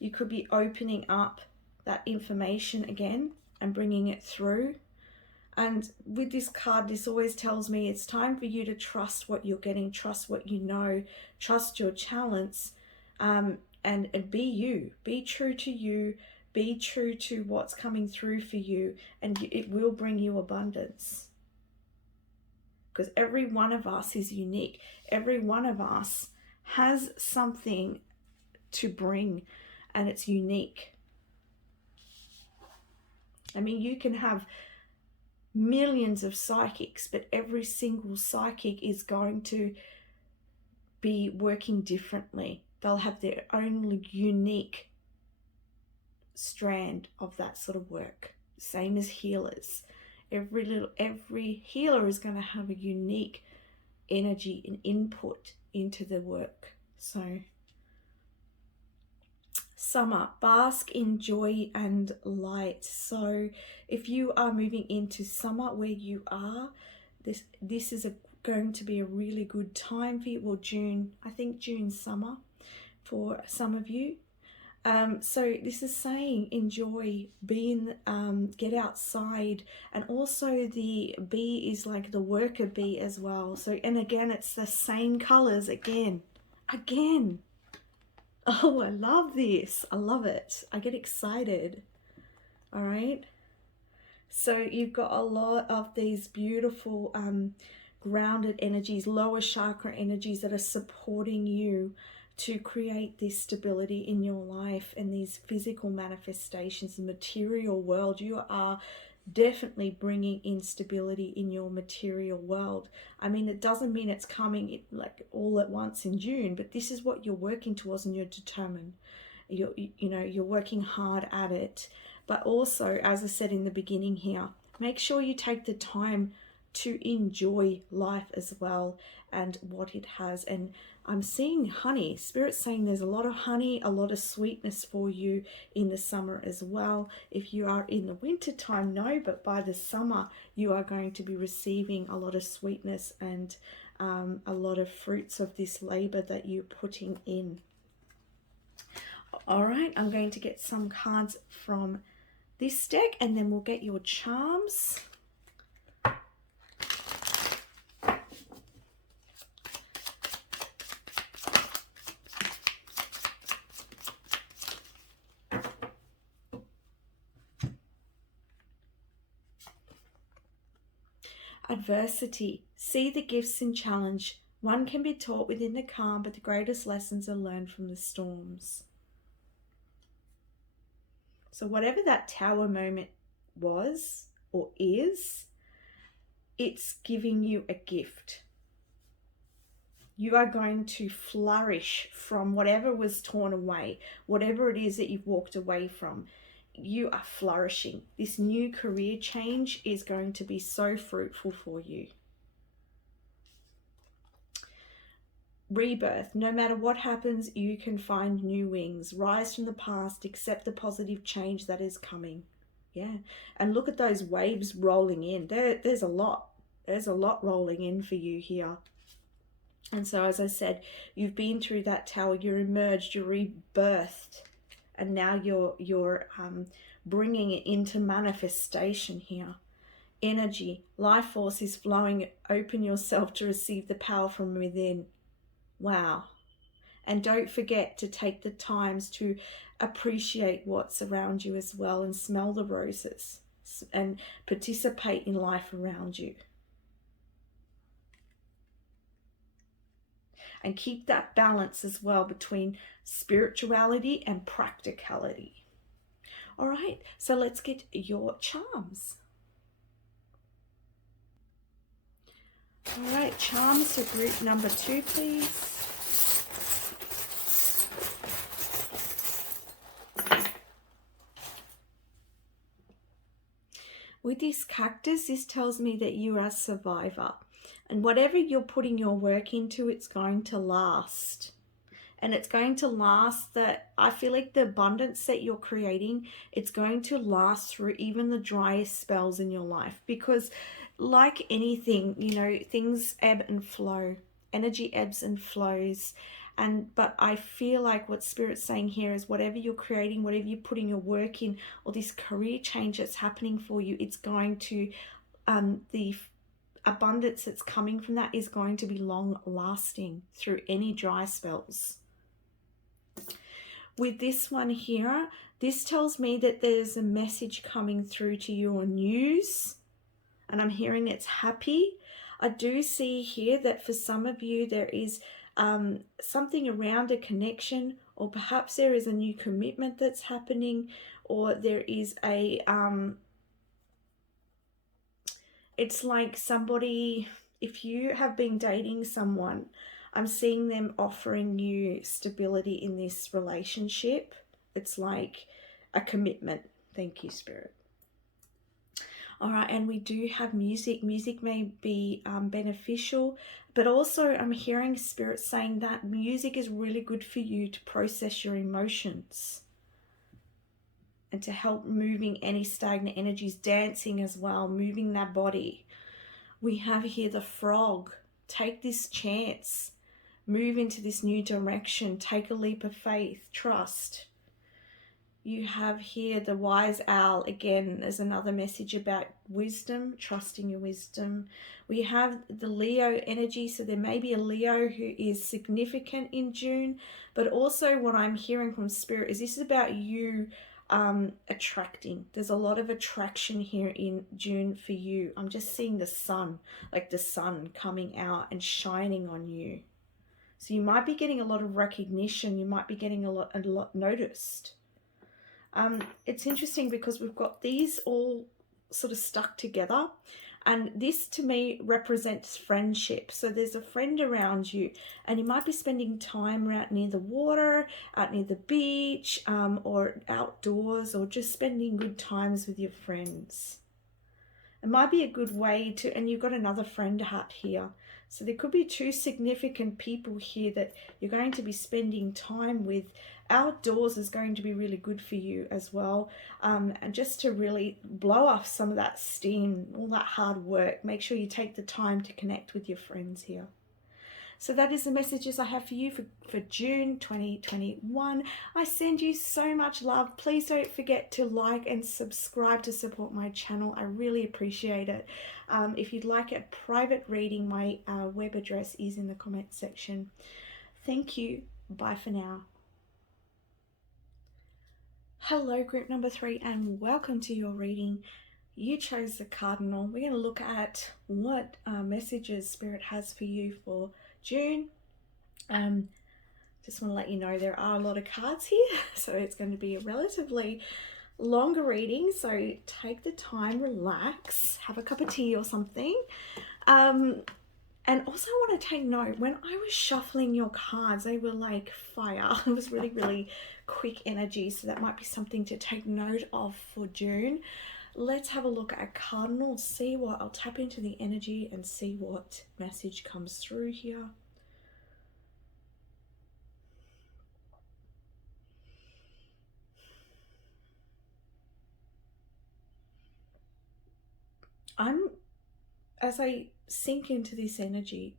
You could be opening up that information again and bringing it through. And with this card, this always tells me it's time for you to trust what you're getting, trust what you know, trust your talents, and be you. Be true to you. Be true to what's coming through for you, and it will bring you abundance. Because every one of us is unique. Every one of us has something to bring, and it's unique. I mean, you can have millions of psychics, but every single psychic is going to be working differently. They'll have their own unique strand of that sort of work. Same as healers. Every healer is going to have a unique energy and input into the work. So summer, bask in joy and light. So if you are moving into summer where you are, this is going to be a really good time for you. Well, June, I think June, summer for some of you. So this is saying enjoy, get outside, and also the bee is like the worker bee as well. So, and again, it's the same colors again. Oh, I love this. I love it. I get excited. All right. So you've got a lot of these beautiful grounded energies, lower chakra energies that are supporting you to create this stability in your life and these physical manifestations in the material world. You are definitely bringing in stability in your material world. I mean, it doesn't mean it's coming like all at once in June, but this is what you're working towards, and you're determined. You're working hard at it. But also, as I said in the beginning here, make sure you take the time to enjoy life as well and what it has. And I'm seeing honey. Spirit's saying there's a lot of honey, a lot of sweetness for you in the summer as well. If you are in the winter time, no, but by the summer you are going to be receiving a lot of sweetness and a lot of fruits of this labor that you're putting in. All right, I'm going to get some cards from this deck, and then we'll get your charms. Adversity. See the gifts in challenge. One can be taught within the calm, but the greatest lessons are learned from the storms. So whatever that tower moment was or is, it's giving you a gift. You are going to flourish from whatever was torn away, whatever it is that you've walked away from. You are flourishing. This new career change is going to be so fruitful for you. Rebirth. No matter what happens, you can find new wings. Rise from the past, accept the positive change that is coming. Yeah. And look at those waves rolling in. There's a lot. There's a lot rolling in for you here. And so, as I said, you've been through that tower, you're emerged, you're rebirthed, and now you're bringing it into manifestation here. Energy, life force is flowing. Open yourself to receive the power from within. Wow. And don't forget to take the times to appreciate what's around you as well, and smell the roses and participate in life around you. And keep that balance as well between spirituality and practicality. All right, so let's get your charms. All right, charms for group number 2, please. With this cactus, this tells me that you are a survivor. And whatever you're putting your work into, it's going to last. And it's going to last, that I feel like the abundance that you're creating, it's going to last through even the driest spells in your life. Because like anything, you know, things ebb and flow. Energy ebbs and flows. But I feel like what Spirit's saying here is whatever you're creating, whatever you're putting your work in, or this career change that's happening for you, it's going to, the abundance that's coming from that is going to be long lasting through any dry spells. with this one here, this tells me that there's a message coming through to you on news, and I'm hearing it's happy. I do see here that for some of you there is something around a connection, or perhaps there is a new commitment that's happening, or there is a it's like somebody, if you have been dating someone, I'm seeing them offering you stability in this relationship. It's like a commitment. Thank you, Spirit. All right, and we do have music. Music may be beneficial, but also I'm hearing Spirit saying that music is really good for you to process your emotions and to help moving any stagnant energies, dancing as well, moving that body. We have here the frog. Take this chance. Move into this new direction. Take a leap of faith. Trust. You have here the wise owl. Again, there's another message about wisdom, trusting your wisdom. We have the Leo energy. So there may be a Leo who is significant in June. But also what I'm hearing from Spirit is this is about you attracting. There's a lot of attraction here in June for you. I'm just seeing the sun, like the sun coming out and shining on you. So you might be getting a lot of recognition. You might be getting a lot noticed. It's interesting because we've got these all sort of stuck together, and this to me represents friendship. So there's a friend around you, and you might be spending time out near the water, out near the beach, or outdoors, or just spending good times with your friends. It might be a good way to, and you've got another friend hat here. So there could be two significant people here that you're going to be spending time with. Outdoors is going to be really good for you as well. And just to really blow off some of that steam, all that hard work, make sure you take the time to connect with your friends here. So that is the messages I have for you for June 2021. I send you so much love. Please don't forget to like and subscribe to support my channel. I really appreciate it. If you'd like a private reading, my web address is in the comment section. Thank you. Bye for now. Hello, group number 3, and welcome to your reading. You chose the Cardinal. We're going to look at what messages Spirit has for you for June. Just want to let you know there are a lot of cards here, so it's going to be a relatively longer reading. So take the time, relax, have a cup of tea or something. And also I want to take note, when I was shuffling your cards, they were like fire. It was really, really quick energy. So that might be something to take note of for June. Let's have a look at Cardinal, see what, I'll tap into the energy and see what message comes through here. As I sink into this energy,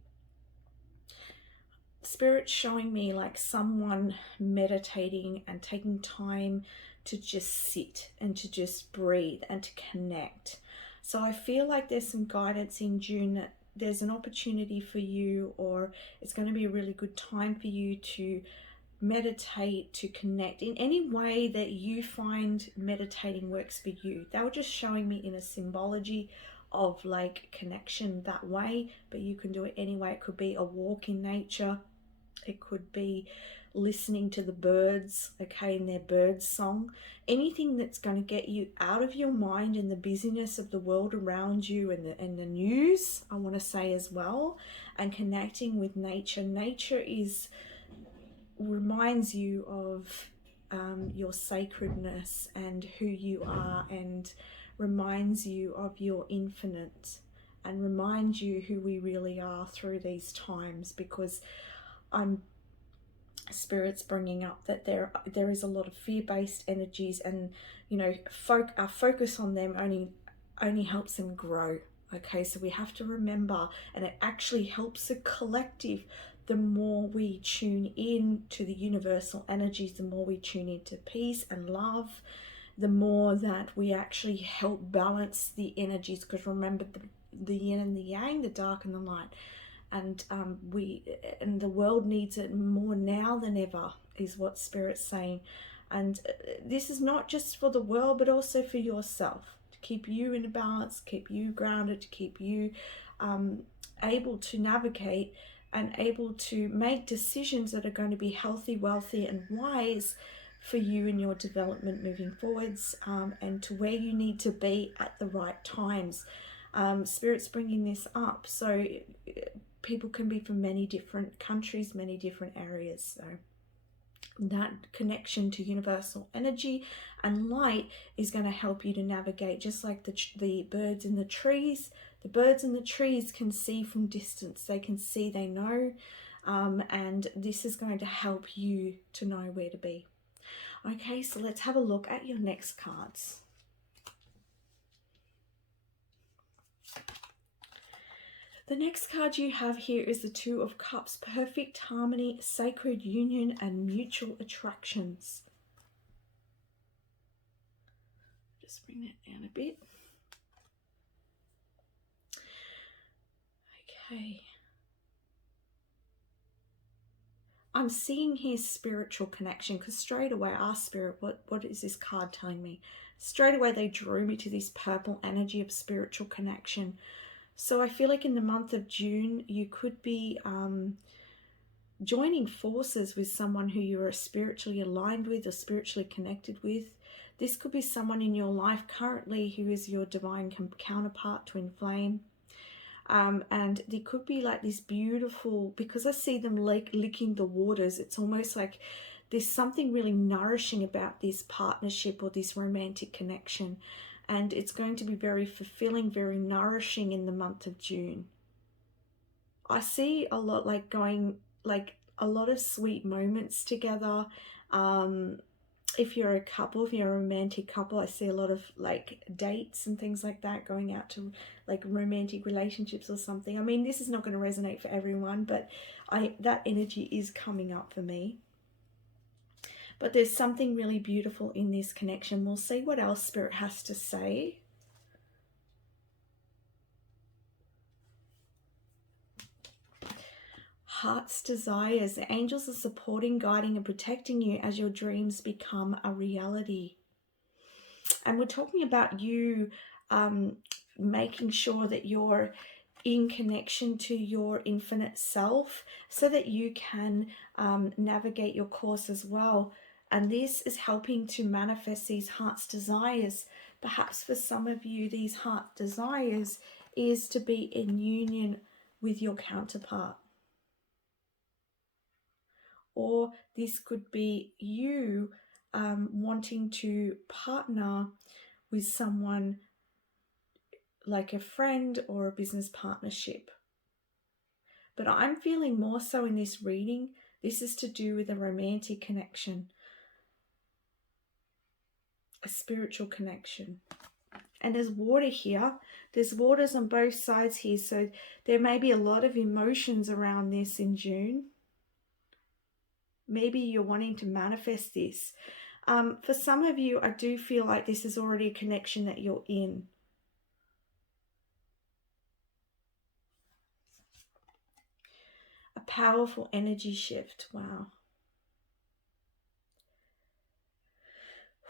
Spirit's showing me like someone meditating and taking time to just sit and to just breathe and to connect. So I feel like there's some guidance in June that there's an opportunity for you, or it's going to be a really good time for you to meditate, to connect in any way that you find meditating works for you. They were just showing me in a symbology of like connection that way, but you can do it anyway. It could be a walk in nature. It could be listening to the birds, okay, in their bird song. Anything that's going to get you out of your mind and the busyness of the world around you and the news, I want to say as well, and connecting with nature. Nature reminds you of your sacredness and who you are, and reminds you of your infinite, and reminds you who we really are through these times, because Spirit's bringing up that there is a lot of fear-based energies, and you know, our focus on them only helps them grow. Okay, so we have to remember, and it actually helps the collective. The more we tune in to the universal energies, the more we tune into peace and love, the more that we actually help balance the energies. Because remember, the yin and the yang, the dark and the light. and the world needs it more now than ever, is what Spirit's saying. And this is not just for the world, but also for yourself, to keep you in a balance, keep you grounded, to keep you able to navigate and able to make decisions that are going to be healthy, wealthy, and wise for you in your development moving forwards, and to where you need to be at the right times. Spirit's bringing this up, so people can be from many different countries, many different areas. So that connection to universal energy and light is going to help you to navigate, just like the birds in the trees. The birds in the trees can see from distance. They can see, they know, and this is going to help you to know where to be. Okay, so let's have a look at your next cards. The next card you have here is the Two of Cups, perfect harmony, sacred union, and mutual attractions. Just bring that down a bit. Okay. I'm seeing here spiritual connection, because straight away I asked Spirit, what is this card telling me? Straight away they drew me to this purple energy of spiritual connection. So I feel like in the month of June, you could be joining forces with someone who you are spiritually aligned with or spiritually connected with. This could be someone in your life currently who is your divine counterpart, twin flame. And there could be like this beautiful, because I see them like licking the waters, it's almost like there's something really nourishing about this partnership or this romantic connection. And it's going to be very fulfilling, very nourishing in the month of June. I see a lot like going, like a lot of sweet moments together. If you're a couple, if you're a romantic couple, I see a lot of like dates and things like that, going out to like romantic relationships or something. I mean, this is not going to resonate for everyone, but that energy is coming up for me. But there's something really beautiful in this connection. We'll see what else Spirit has to say. Heart's desires. The angels are supporting, guiding, and protecting you as your dreams become a reality. And we're talking about you making sure that you're in connection to your infinite self, so that you can navigate your course as well. And this is helping to manifest these heart's desires. Perhaps for some of you, these heart desires is to be in union with your counterpart. Or this could be you wanting to partner with someone like a friend or a business partnership. But I'm feeling more so in this reading, this is to do with a romantic connection, a spiritual connection. And there's water here. There's waters on both sides here. So there may be a lot of emotions around this in June. Maybe you're wanting to manifest this. For some of you, I do feel like this is already a connection that you're in. A powerful energy shift. Wow.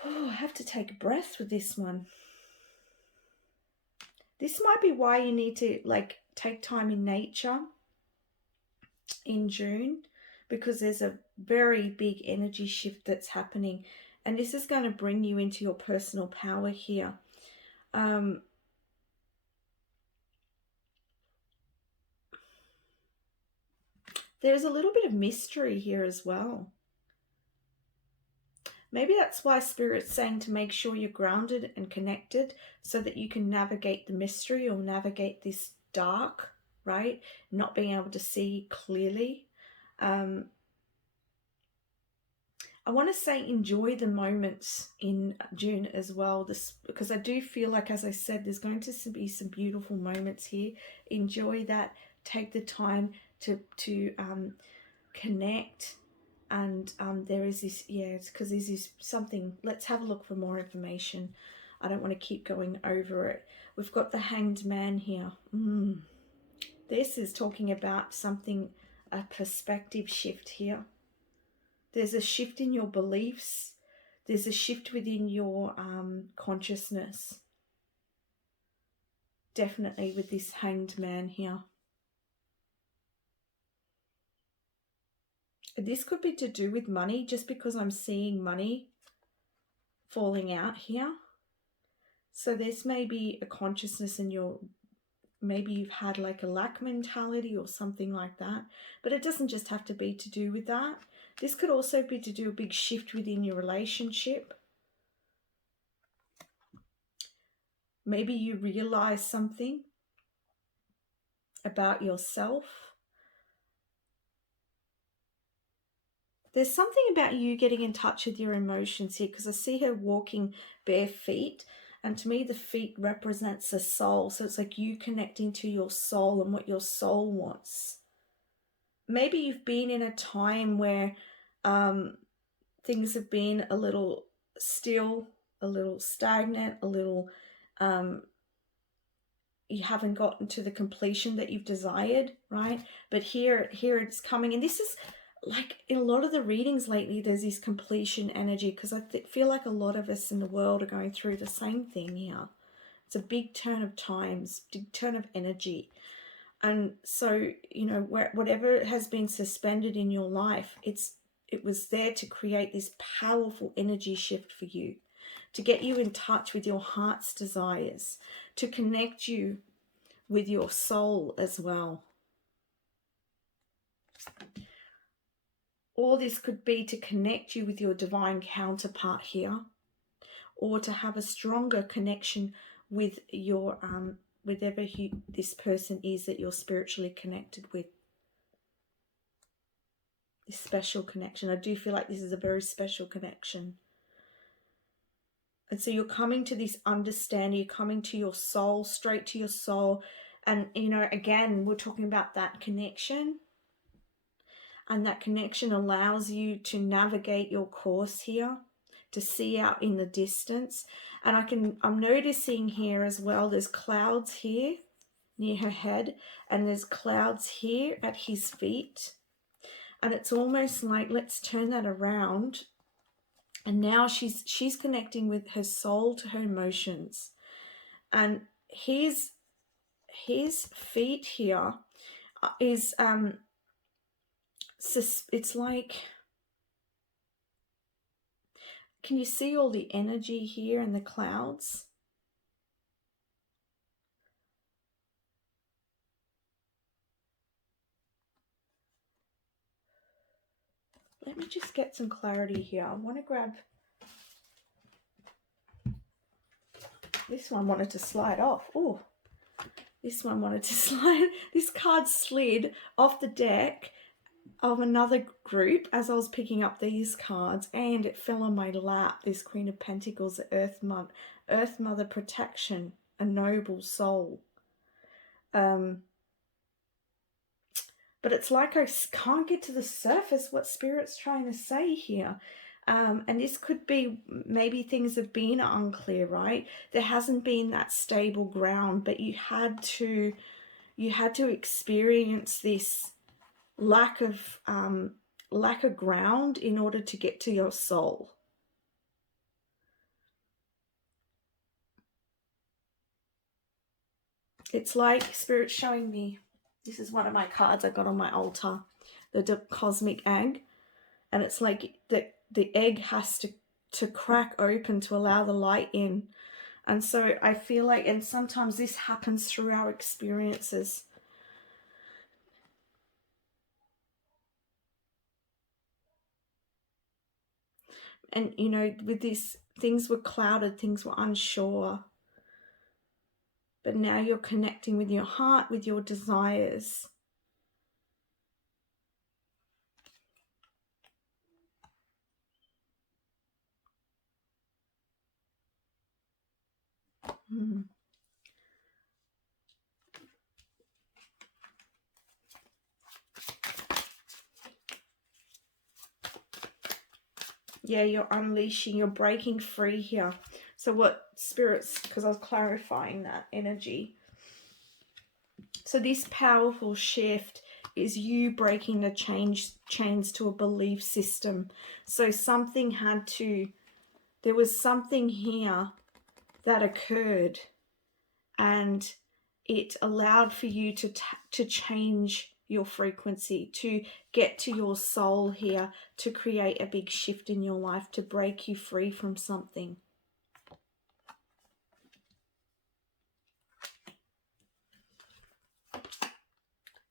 Oh, I have to take a breath with this one. This might be why you need to like take time in nature in June, because there's a very big energy shift that's happening, and this is going to bring you into your personal power here. There's a little bit of mystery here as well. Maybe that's why Spirit's saying to make sure you're grounded and connected, so that you can navigate the mystery or navigate this dark, right? Not being able to see clearly. I want to say enjoy the moments in June as well, because I do feel like, as I said, there's going to be some beautiful moments here. Enjoy that. Take the time to connect. And there is this, it's because there's this something. Let's have a look for more information. I don't want to keep going over it. We've got the Hanged Man here. This is talking about something, a perspective shift here. There's a shift in your beliefs. There's a shift within your consciousness. Definitely with this Hanged Man here. This could be to do with money, just because I'm seeing money falling out here. So this may be a consciousness in your, maybe you've had like a lack mentality or something like that. But it doesn't just have to be to do with that. This could also be to do a big shift within your relationship. Maybe you realize something about yourself. There's something about you getting in touch with your emotions here, because I see her walking bare feet. And to me, the feet represents the soul. So it's like you connecting to your soul and what your soul wants. Maybe you've been in a time where things have been a little still, a little stagnant, a little, you haven't gotten to the completion that you've desired, right? But here it's coming. And this is like in a lot of the readings lately, there's this completion energy, because I feel like a lot of us in the world are going through the same thing here. It's a big turn of times, big turn of energy. And so, you know, whatever has been suspended in your life, it was there to create this powerful energy shift for you, to get you in touch with your heart's desires, to connect you with your soul as well. Or this could be to connect you with your divine counterpart here, or to have a stronger connection with your whatever this person is that you're spiritually connected with. This special connection. I do feel like this is a very special connection. And so you're coming to this understanding, you're coming to your soul, straight to your soul. And, you know, again, we're talking about that connection. And that connection allows you to navigate your course here, to see out in the distance. And I'm noticing here as well, there's clouds here near her head, and there's clouds here at his feet. And it's almost like, let's turn that around. And now she's connecting with her soul to her emotions. And his feet here is it's like, can you see all the energy here in the clouds? Let me just get some clarity here. I want to grab this one. Wanted to slide off. Oh, this one wanted to slide. This card slid off the deck of another group as I was picking up these cards, and it fell on my lap. This Queen of Pentacles, the Earth Mother protection, a noble soul. But it's like I can't get to the surface what Spirit's trying to say here. And this could be, maybe things have been unclear, right? There hasn't been that stable ground, but you had to experience this lack of ground in order to get to your soul. It's like Spirit's showing me, this is one of my cards I got on my altar, the cosmic egg. And it's like the egg has to crack open to allow the light in. And so I feel like, and sometimes this happens through our experiences. And, you know, with this, things were clouded, things were unsure. But now you're connecting with your heart, with your desires. Yeah, you're unleashing, you're breaking free here. So what Spirit's, because I was clarifying that energy. So this powerful shift is you breaking the chains to a belief system. So there was something here that occurred, and it allowed for you to change your frequency, to get to your soul here, to create a big shift in your life, to break you free from something.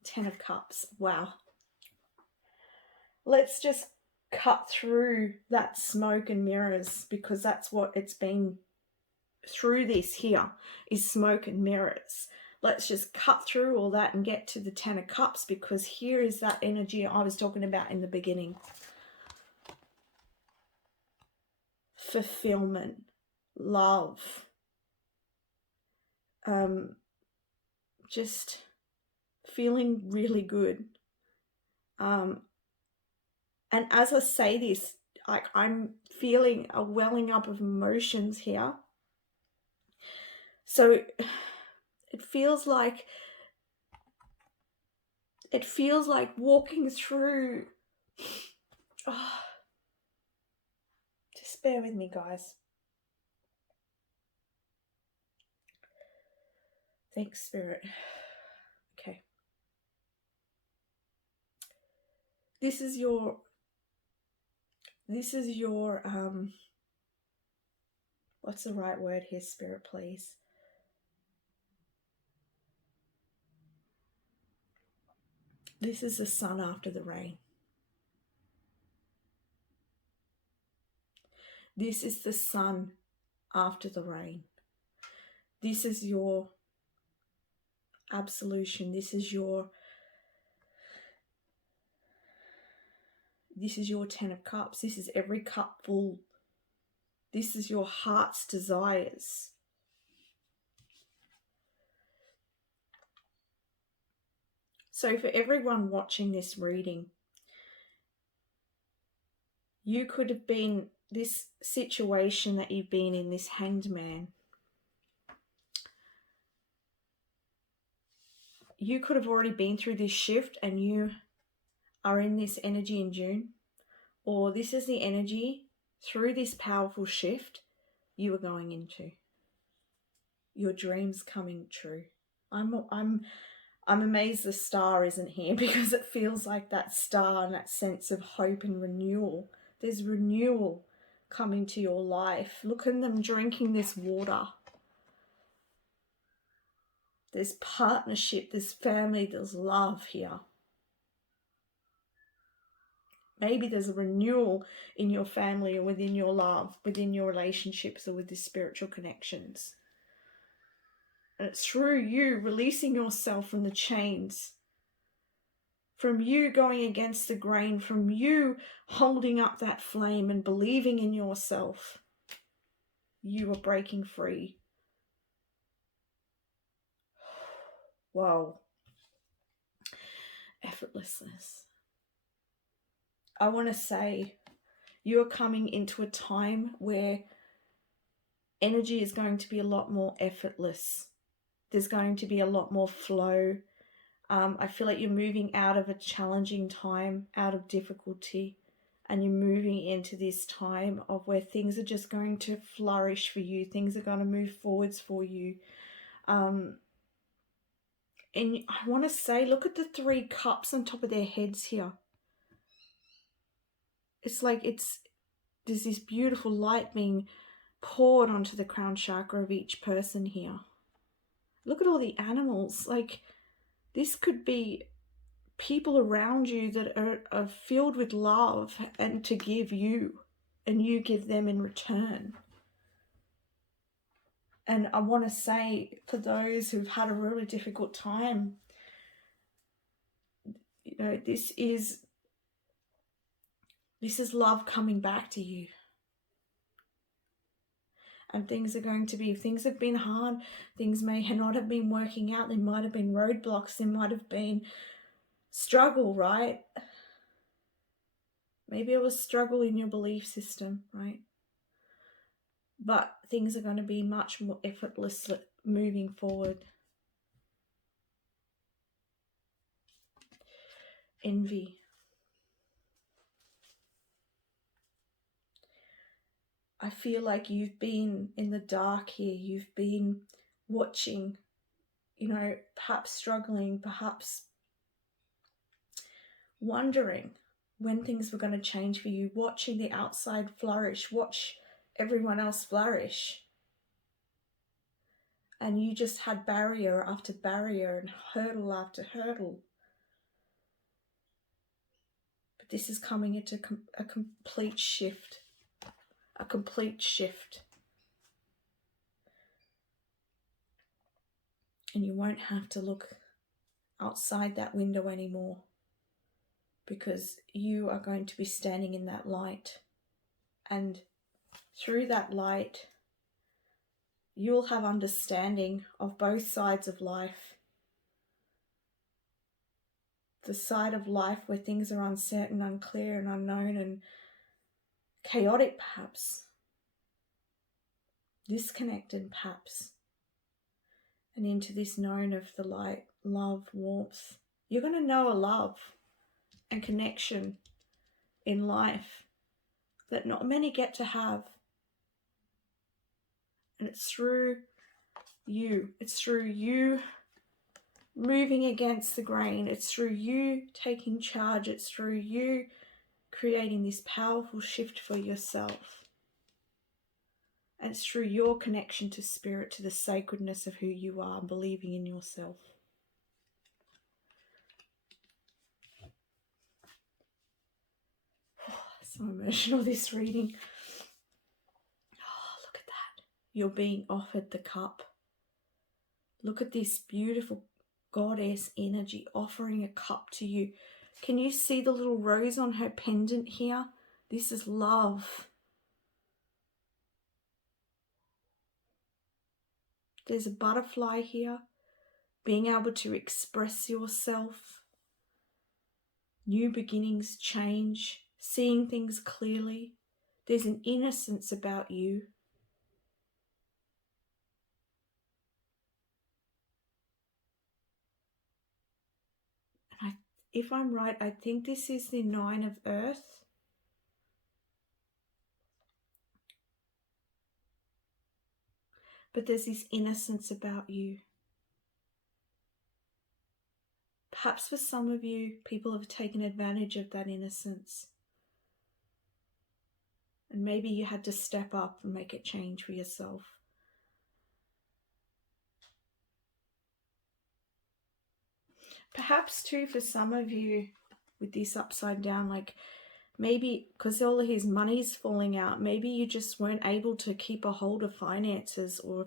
Ten of Cups. Wow. Let's just cut through that smoke and mirrors, because that's what it's been through. This here is smoke and mirrors. Let's just cut through all that and get to the Ten of Cups, because here is that energy I was talking about in the beginning. Fulfillment, love, just feeling really good. And as I say this, like, I'm feeling a welling up of emotions here. So it feels like walking through. Oh, just bear with me, guys. Thanks, Spirit. Okay. This is your what's the right word here, Spirit, please? This is the sun after the rain. This is the sun after the rain. This is your absolution. This is your Ten of Cups. This is every cup full. This is your heart's desires. So for everyone watching this reading, you could have been this situation that you've been in, this Hanged Man. You could have already been through this shift and you are in this energy in June. Or this is the energy through this powerful shift you are going into. Your dreams coming true. I'm amazed the star isn't here, because it feels like that star and that sense of hope and renewal. There's renewal coming to your life. Look at them drinking this water. There's partnership, there's family, there's love here. Maybe there's a renewal in your family or within your love, within your relationships, or with the spiritual connections. And it's through you releasing yourself from the chains, from you going against the grain, from you holding up that flame and believing in yourself. You are breaking free. Wow. Effortlessness. I want to say you're coming into a time where energy is going to be a lot more effortless. There's going to be a lot more flow. I feel like you're moving out of a challenging time, out of difficulty, and you're moving into this time of where things are just going to flourish for you. Things are going to move forwards for you. And I want to say, look at the 3 cups on top of their heads here. It's like there's this beautiful light being poured onto the crown chakra of each person here. Look at all the animals. Like, this could be people around you that are filled with love and to give you, and you give them in return. And I want to say, for those who've had a really difficult time, you know, this is love coming back to you. And things are going to be, if things have been hard, things may not have been working out, there might have been roadblocks, there might have been struggle, right? Maybe it was struggle in your belief system, right? But things are going to be much more effortless moving forward. envy. I feel like you've been in the dark here. You've been watching, perhaps struggling, perhaps wondering when things were going to change for you, watching the outside flourish, watch everyone else flourish. And you just had barrier after barrier and hurdle after hurdle. But this is coming into a complete shift. A complete shift. And you won't have to look outside that window anymore, because you are going to be standing in that light. And through that light, you'll have understanding of both sides of life. The side of life where things are uncertain, unclear, and unknown, and chaotic perhaps. Disconnected perhaps. And into this known of the light, love, warmth. You're going to know a love and connection in life that not many get to have. And it's through you. It's through you moving against the grain. It's through you taking charge. It's through you creating this powerful shift for yourself. And it's through your connection to spirit, to the sacredness of who you are, and believing in yourself. So emotional, this reading. Oh, look at that. You're being offered the cup. Look at this beautiful goddess energy offering a cup to you. Can you see the little rose on her pendant here? This is love. There's a butterfly here. Being able to express yourself. New beginnings, change. Seeing things clearly. There's an innocence about you. And if I'm right, I think this is the 9 of Earth. But there's this innocence about you. Perhaps for some of you, people have taken advantage of that innocence. And maybe you had to step up and make a change for yourself. Perhaps too, for some of you, with this upside down, like maybe because all of his money's falling out, maybe you just weren't able to keep a hold of finances, or,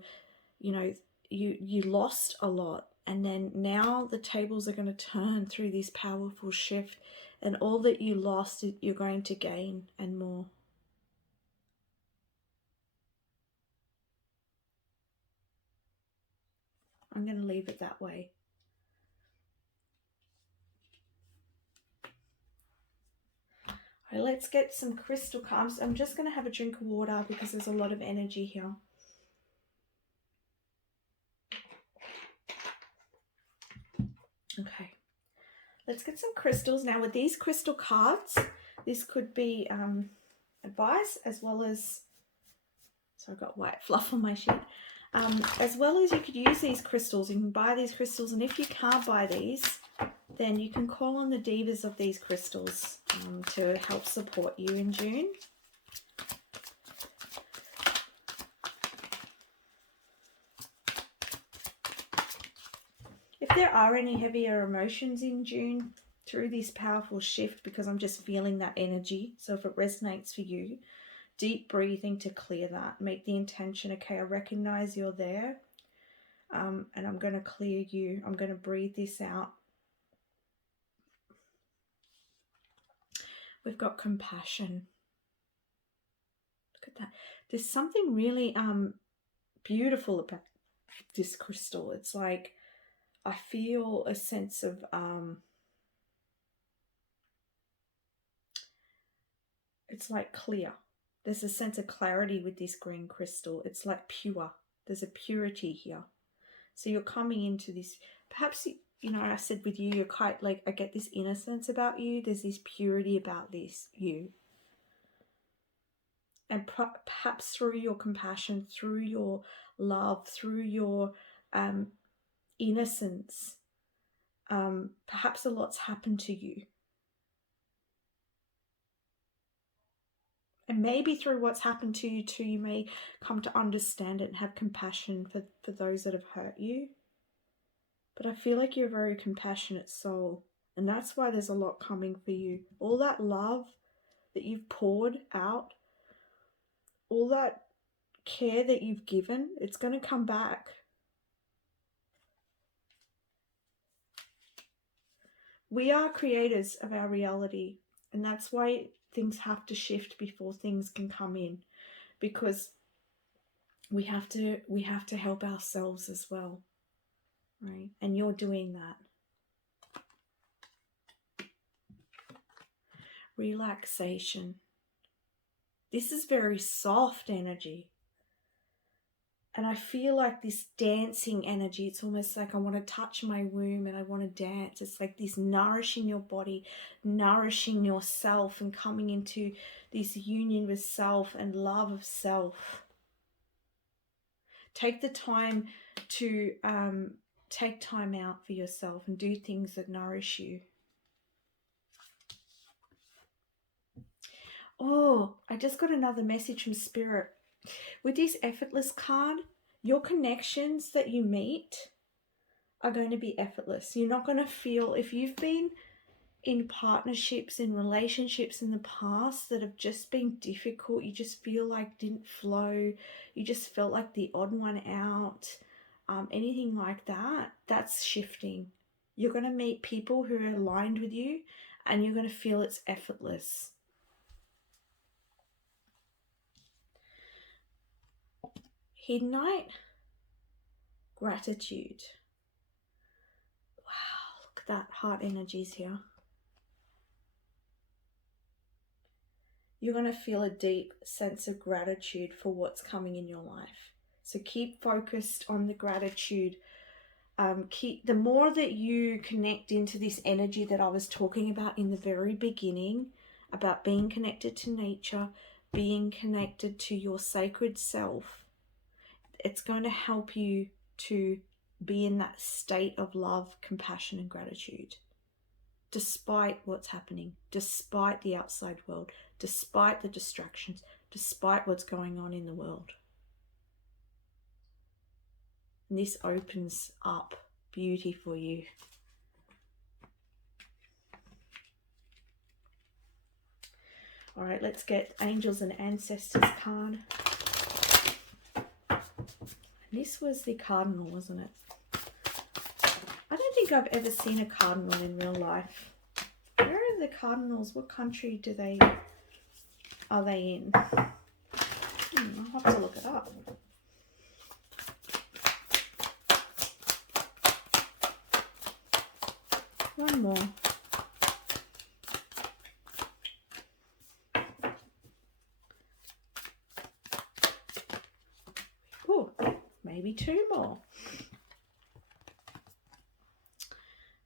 you lost a lot. And then now the tables are going to turn through this powerful shift, and all that you lost, you're going to gain and more. I'm going to leave it that way. All right, let's get some crystal cards. I'm just going to have a drink of water because there's a lot of energy here. Okay, let's get some crystals. Now with these crystal cards, this could be advice, as well as, so I've got white fluff on my sheet, as well as you could use these crystals. You can buy these crystals, and if you can't buy these, then you can call on the divas of these crystals to help support you in June. If there are any heavier emotions in June through this powerful shift, because I'm just feeling that energy, so if it resonates for you, deep breathing to clear that. Make the intention, okay, I recognize you're there, and I'm going to clear you. I'm going to breathe this out. We've got compassion. Look at that. There's something really beautiful about this crystal. It's like I feel a sense of it's like clear. There's a sense of clarity with this green crystal. It's like pure. There's a purity here. So you're coming into this, perhaps you know, I said with you, you're quite like, I get this innocence about you. There's this purity about this, you. And perhaps through your compassion, through your love, through your innocence, perhaps a lot's happened to you. And maybe through what's happened to you too, you may come to understand it and have compassion for those that have hurt you. But I feel like you're a very compassionate soul. And that's why there's a lot coming for you. All that love that you've poured out, all that care that you've given, it's going to come back. We are creators of our reality. And that's why things have to shift before things can come in. Because we have to help ourselves as well. Right? And you're doing that. Relaxation. This is very soft energy. And I feel like this dancing energy, it's almost like I want to touch my womb and I want to dance. It's like this nourishing your body, nourishing yourself and coming into this union with self and love of self. Take the time to take time out for yourself and do things that nourish you. Oh, I just got another message from Spirit. With this effortless card, your connections that you meet are going to be effortless. You're not going to feel, if you've been in partnerships, in relationships in the past that have just been difficult, you just feel like didn't flow, you just felt like the odd one out, anything like that, that's shifting. You're going to meet people who are aligned with you and you're going to feel it's effortless. Ignite gratitude. Wow, look at that, heart energies here. You're going to feel a deep sense of gratitude for what's coming in your life. So keep focused on the gratitude. The more that you connect into this energy that I was talking about in the very beginning, about being connected to nature, being connected to your sacred self, it's going to help you to be in that state of love, compassion, and gratitude. Despite what's happening, despite the outside world, despite the distractions, despite what's going on in the world. And this opens up beauty for you. All right, let's get Angels and Ancestors card. This was the cardinal, wasn't it? I don't think I've ever seen a cardinal in real life. Where are the cardinals? What country are they in? I'll have to look it up. One more. Oh, maybe two more.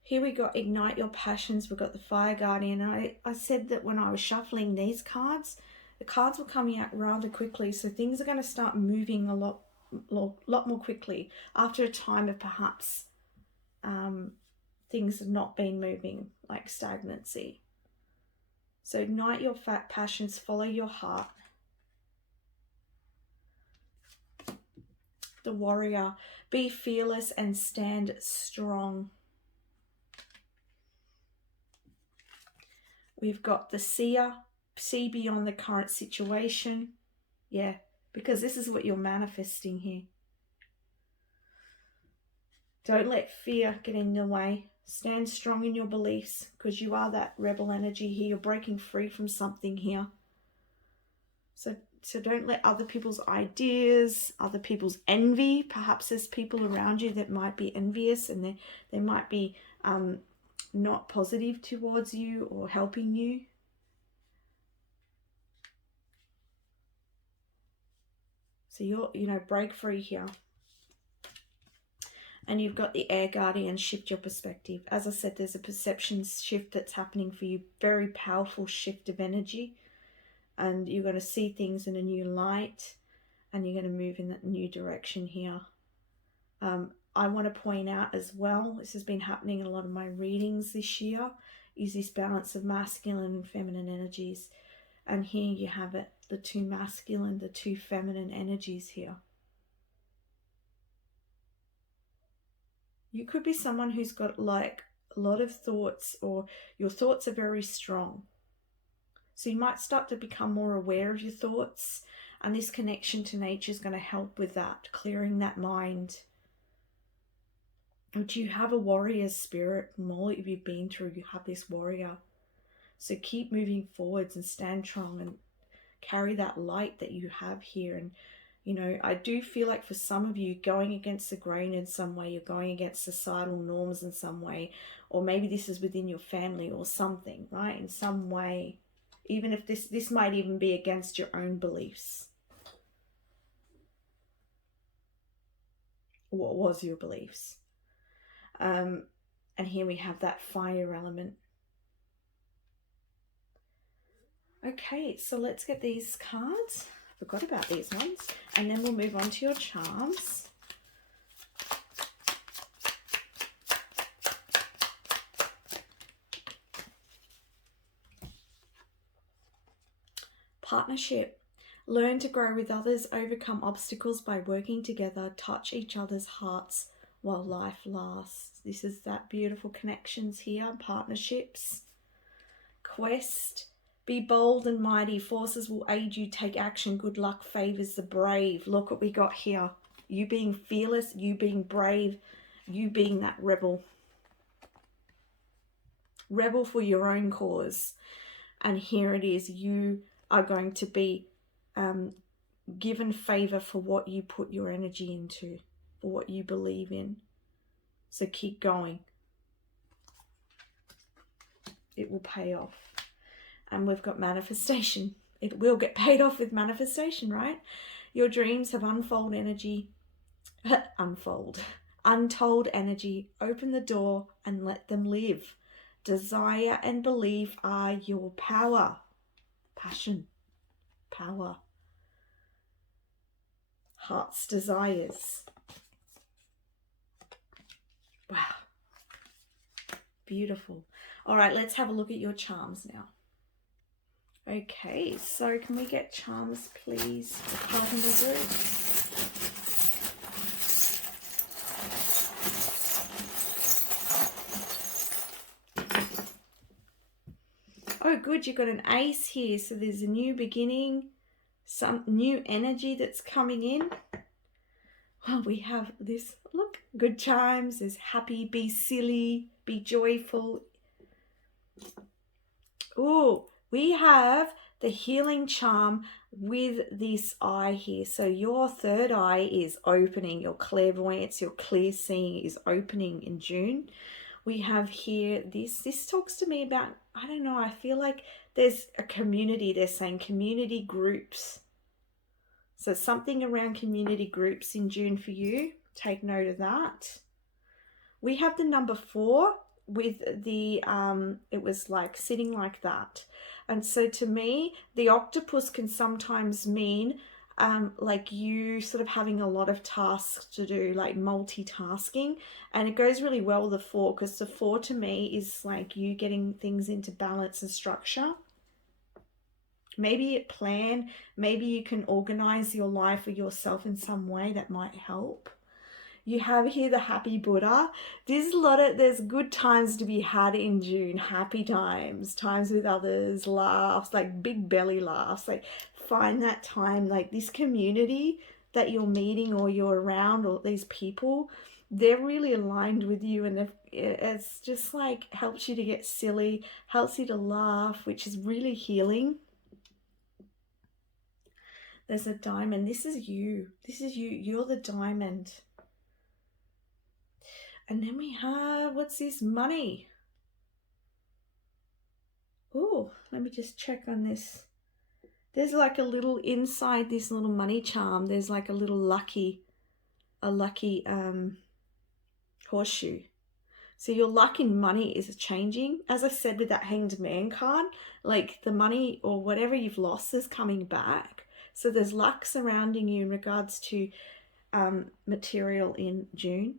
Here we got Ignite Your Passions. We've got the Fire Guardian. I said that when I was shuffling these cards, the cards were coming out rather quickly. So things are going to start moving a lot more quickly after a time of perhaps things have not been moving, like stagnancy. So ignite your passions, follow your heart. The Warrior, be fearless and stand strong. We've got the Seer, see beyond the current situation. Yeah, because this is what you're manifesting here. Don't let fear get in the way. Stand strong in your beliefs, because you are that rebel energy here. You're breaking free from something here. So don't let other people's ideas, other people's envy, perhaps there's people around you that might be envious and they might be not positive towards you or helping you. So break free here. And you've got the air guardian, shift your perspective. As I said, there's a perception shift that's happening for you. Very powerful shift of energy. And you're going to see things in a new light. And you're going to move in that new direction here. I want to point out as well, this has been happening in a lot of my readings this year, is this balance of masculine and feminine energies. And here you have it, the two masculine, the two feminine energies here. You could be someone who's got like a lot of thoughts, or your thoughts are very strong. So you might start to become more aware of your thoughts, and this connection to nature is going to help with that, clearing that mind. But you have a warrior spirit. From all that you've been through, you have this warrior. So keep moving forwards and stand strong and carry that light that you have here. And, you know, I do feel like for some of you, going against the grain in some way, you're going against societal norms in some way, or maybe this is within your family or something, right? In some way, even if this might even be against your own beliefs. What was your beliefs? And here we have that fire element. Okay, so let's get these cards. I forgot about these ones. And then we'll move on to your charms. Partnership. Learn to grow with others, overcome obstacles by working together, touch each other's hearts while life lasts. This is that beautiful connections here, partnerships. Quest. Be bold and mighty. Forces will aid you. Take action. Good luck favors the brave. Look what we got here. You being fearless, you being brave, you being that rebel. Rebel for your own cause. And here it is. You are going to be given favor for what you put your energy into, for what you believe in. So keep going. It will pay off. And we've got manifestation. It will get paid off with manifestation, right? Your dreams have untold energy. Untold energy. Open the door and let them live. Desire and belief are your power. Passion. Power. Heart's desires. Wow. Beautiful. All right, let's have a look at your charms now. Okay, so can we get charms, please? The Cardinal group. Oh, good, you've got an ace here. So there's a new beginning, some new energy that's coming in. Well, we have this, look, good chimes. There's happy, be silly, be joyful. Oh, we have the healing charm with this eye here. So your third eye is opening. Your clairvoyance, your clear seeing is opening in June. We have here this talks to me about, I don't know, I feel like there's a community. They're saying community groups. So something around community groups in June for you. Take note of that. We have the number 4 with the, it was like sitting like that. And so to me, the octopus can sometimes mean like you sort of having a lot of tasks to do, like multitasking. And it goes really well with the 4, because the 4 to me is like you getting things into balance and structure. Maybe a plan, maybe you can organize your life or yourself in some way that might help. You have here the happy Buddha. There's good times to be had in June. Happy times, times with others, laughs, like big belly laughs. Like find that time, like this community that you're meeting or you're around, or these people, they're really aligned with you, and it's just like helps you to get silly, helps you to laugh, which is really healing. There's a diamond. This is you. This is you. You're the diamond. And then we have, what's this? Money. Oh, let me just check on this. There's like a little inside this little money charm. There's like a little lucky Horseshoe. So your luck in money is changing. As I said with that Hanged Man card, like the money or whatever you've lost is coming back. So there's luck surrounding you in regards to material in June.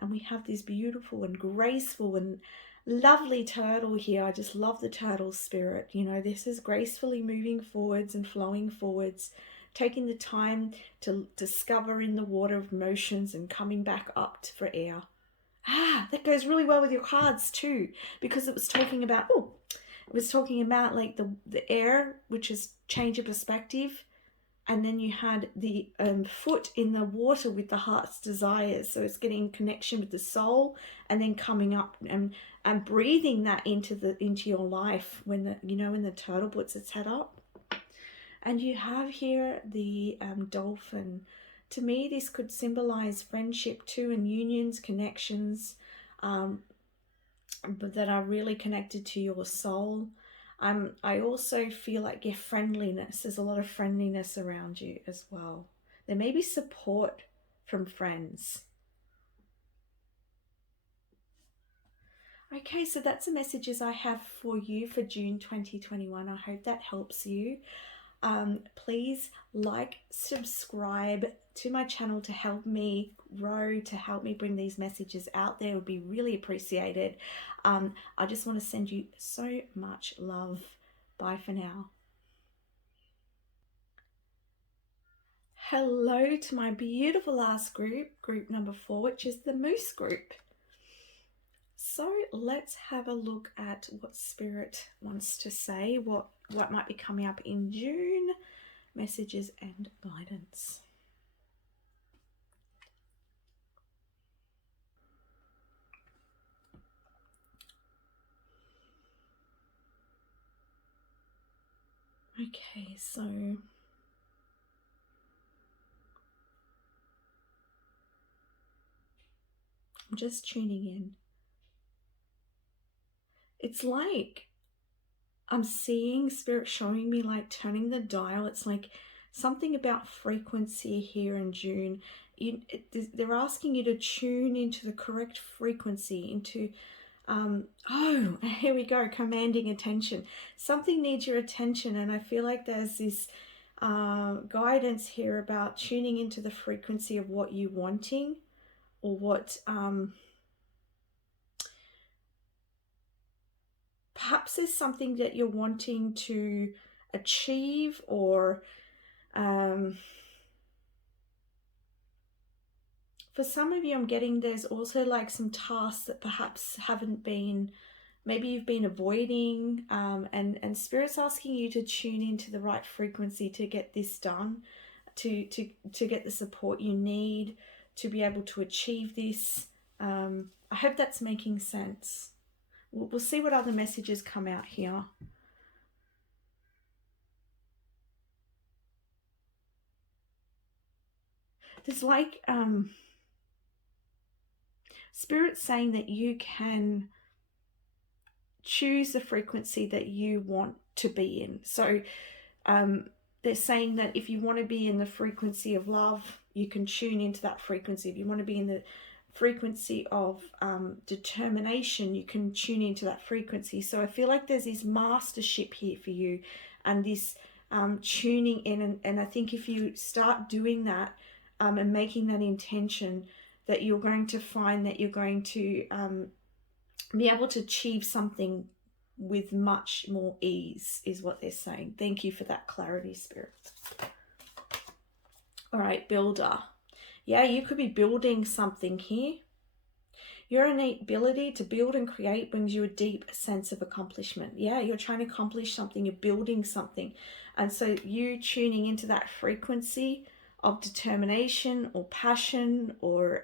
And we have this beautiful and graceful and lovely turtle here. I just love the turtle spirit. You know, this is gracefully moving forwards and flowing forwards, taking the time to discover in the water of emotions and coming back up for air. That goes really well with your cards too, because it was talking about, like the air, which is change of perspective. And then you had the foot in the water with the heart's desires. So it's getting connection with the soul and then coming up and breathing that into your life when the turtle puts its head up. And you have here the dolphin. To me, this could symbolize friendship too, and unions, connections that are really connected to your soul. I also feel like your friendliness. There's a lot of friendliness around you as well. There may be support from friends. Okay, so that's the messages I have for you for June 2021. I hope that helps you. Please like, subscribe to my channel to help me grow, to help me bring these messages out there. It would be really appreciated. I just want to send you so much love. Bye for now. Hello to my beautiful last group number 4, which is the Moose group. So let's have a look at what Spirit wants to say, what might be coming up in June, messages and guidance. Okay, so I'm just tuning in. It's like I'm seeing Spirit showing me like turning the dial. It's like something about frequency here in June. They're asking you to tune into the correct frequency, into here we go, commanding attention. Something needs your attention, and I feel like there's this guidance here about tuning into the frequency of what you're wanting, or what perhaps there's something that you're wanting to achieve, or for some of you, I'm getting there's also like some tasks that perhaps haven't been, maybe you've been avoiding, and Spirit's asking you to tune into the right frequency to get this done, to get the support you need to be able to achieve this. I hope that's making sense. We'll see what other messages come out here. There's like Spirit saying that you can choose the frequency that you want to be in. So they're saying that if you want to be in the frequency of love, you can tune into that frequency. If you want to be in the frequency of determination, you can tune into that frequency. So I feel like there's this mastership here for you, and this tuning in, and I think if you start doing that and making that intention, that you're going to find that you're going to be able to achieve something with much more ease, is what they're saying. Thank you for that clarity, Spirit. All right, builder. Yeah, you could be building something here. Your innate ability to build and create brings you a deep sense of accomplishment. Yeah, you're trying to accomplish something, you're building something. And so you tuning into that frequency of determination or passion or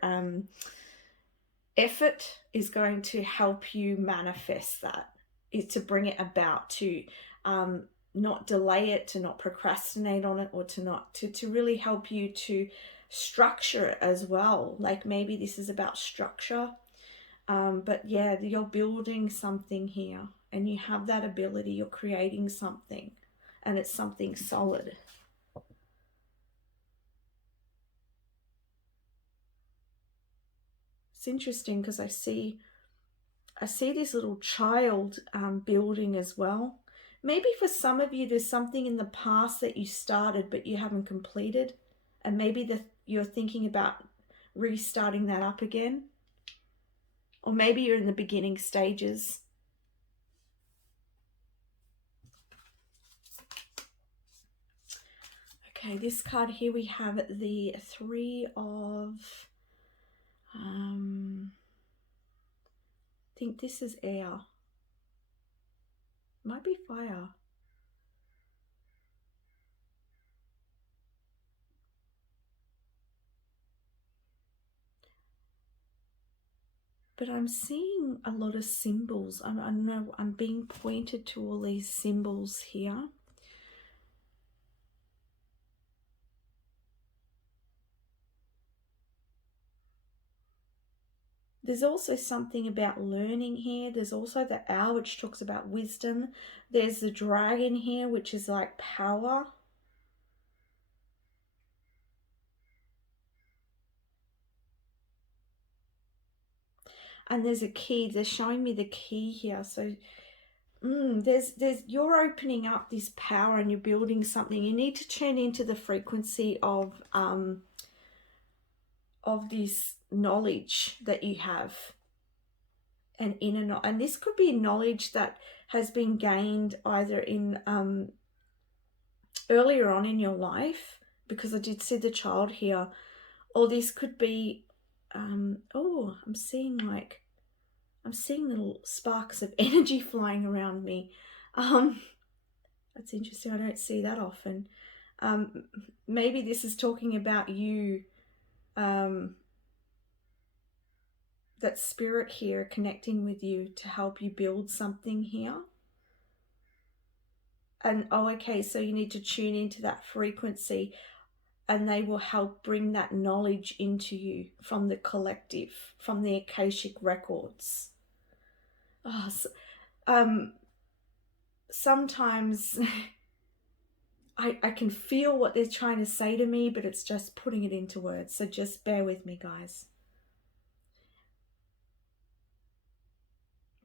effort is going to help you manifest that, is to bring it about, to not delay it, to not procrastinate on it, or to really help you to structure it as well. Like maybe this is about structure, but yeah, you're building something here and you have that ability, you're creating something, and it's something solid. It's interesting because I see this little child building as well. Maybe for some of you, there's something in the past that you started but you haven't completed, and maybe you're thinking about restarting that up again. Or maybe you're in the beginning stages. Okay, this card here we have the Three of... I think this is air. Might be fire. But I'm seeing a lot of symbols. I don't know, I'm being pointed to all these symbols here. There's also something about learning here. There's also the owl, which talks about wisdom. There's the dragon here, which is like power. And there's a key. They're showing me the key here. So there's you're opening up this power and you're building something. You need to tune into the frequency of this knowledge that you have, and and this could be knowledge that has been gained either in earlier on in your life, because I did see the child here, or this could be oh, I'm seeing little sparks of energy flying around me. That's interesting. I don't see that often. Maybe this is talking about you, that spirit here connecting with you to help you build something here. And okay, so you need to tune into that frequency, and they will help bring that knowledge into you from the collective, from the Akashic records. Sometimes I can feel what they're trying to say to me, but it's just putting it into words. So just bear with me, guys.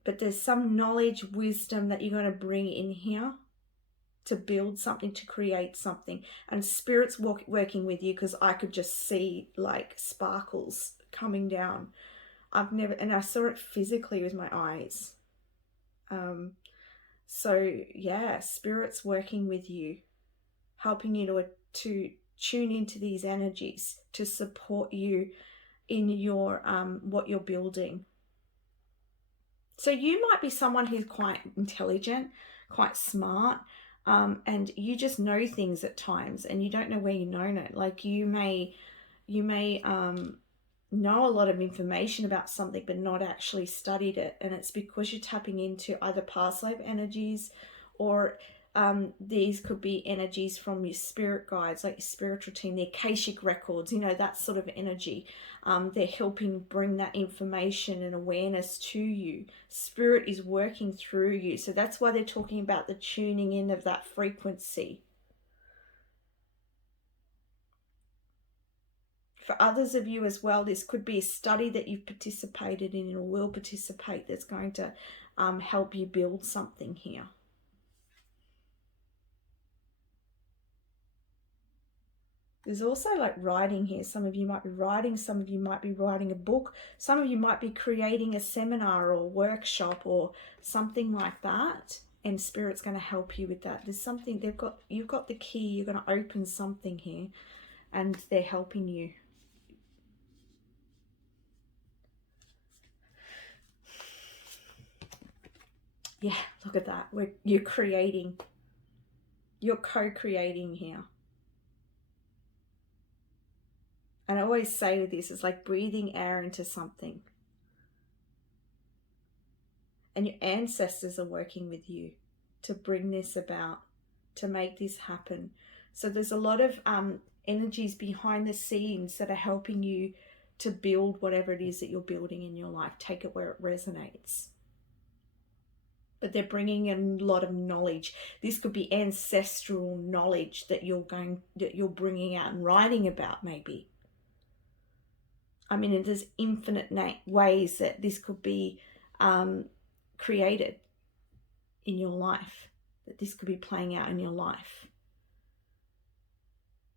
But there's some knowledge, wisdom that you're going to bring in here to build something, to create something. And Spirit's working with you, because I could just see like sparkles coming down. And I saw it physically with my eyes. So yeah, Spirit's working with you, helping you to tune into these energies to support you in your what you're building. So you might be someone who's quite intelligent, quite smart, and you just know things at times, and you don't know where you know it. Like you may know a lot of information about something but not actually studied it, and it's because you're tapping into either past life energies, or these could be energies from your spirit guides, like your spiritual team, the Akashic records, that sort of energy. They're helping bring that information and awareness to you. Spirit is working through you. So that's why they're talking about the tuning in of that frequency. For others of you as well, this could be a study that you've participated in or will participate that's going to help you build something here. There's also like writing here. Some of you might be writing, some of you might be writing a book, some of you might be creating a seminar or workshop or something like that, and Spirit's going to help you with that. There's something you've got the key, you're going to open something here, and they're helping you. Yeah, look at that. You're creating. You're co-creating here. And I always say with this, it's like breathing air into something. And your ancestors are working with you to bring this about, to make this happen. So there's a lot of energies behind the scenes that are helping you to build whatever it is that you're building in your life. Take it where it resonates. But they're bringing in a lot of knowledge. This could be ancestral knowledge that you're bringing out and writing about, maybe. I mean, there's infinite ways that this could be created in your life, that this could be playing out in your life.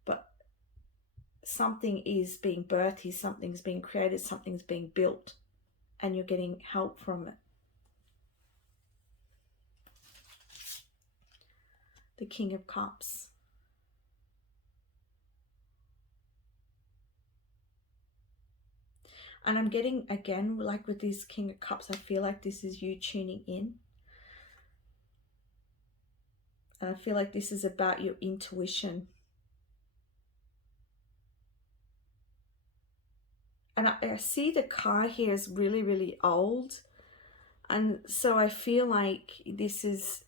But something is being birthed here, something's being created, something's being built, and you're getting help from it. The King of Cups. And I'm getting, again, like with this King of Cups, I feel like this is you tuning in. And I feel like this is about your intuition. And I see the car here is really, really old. And so I feel like this is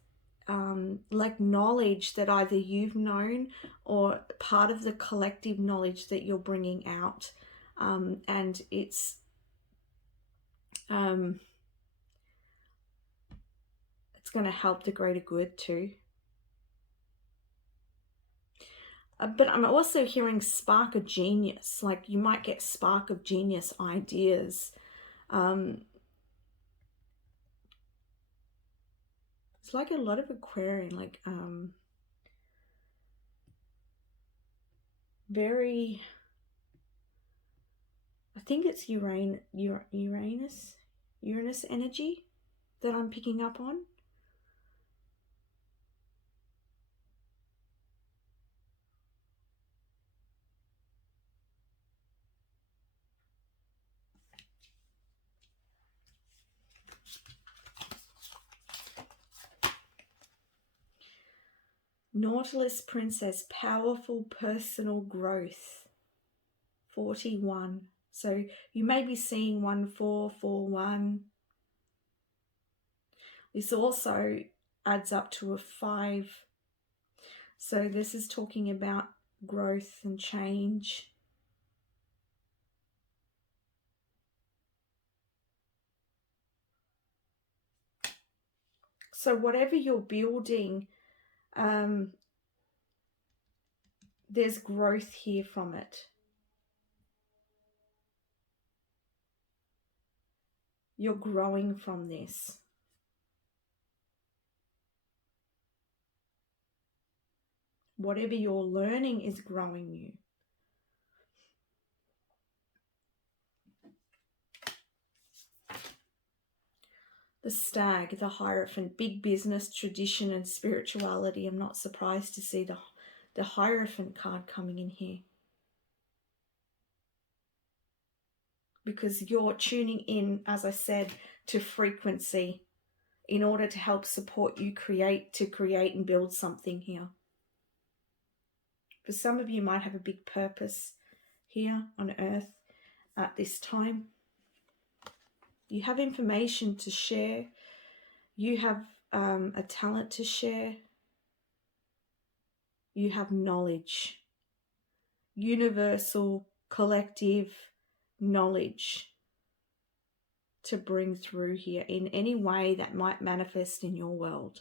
like knowledge that either you've known or part of the collective knowledge that you're bringing out. And it's going to help the greater good too. But I'm also hearing spark of genius. Like you might get spark of genius ideas. It's like a lot of Aquarian, like very, I think it's Uranus energy that I'm picking up on. Nautilus Princess, powerful personal growth, 41. So you may be seeing 1441. This also adds up to a 5. So this is talking about growth and change. So whatever you're building, there's growth here from it. You're growing from this. Whatever you're learning is growing you. The Stag, the Hierophant, big business, tradition and spirituality. I'm not surprised to see the Hierophant card coming in here. Because you're tuning in, as I said, to frequency in order to help support you create and build something here. For some of you might have a big purpose here on earth at this time. You have information to share. You have a talent to share. You have knowledge. Universal, collective knowledge to bring through here in any way that might manifest in your world.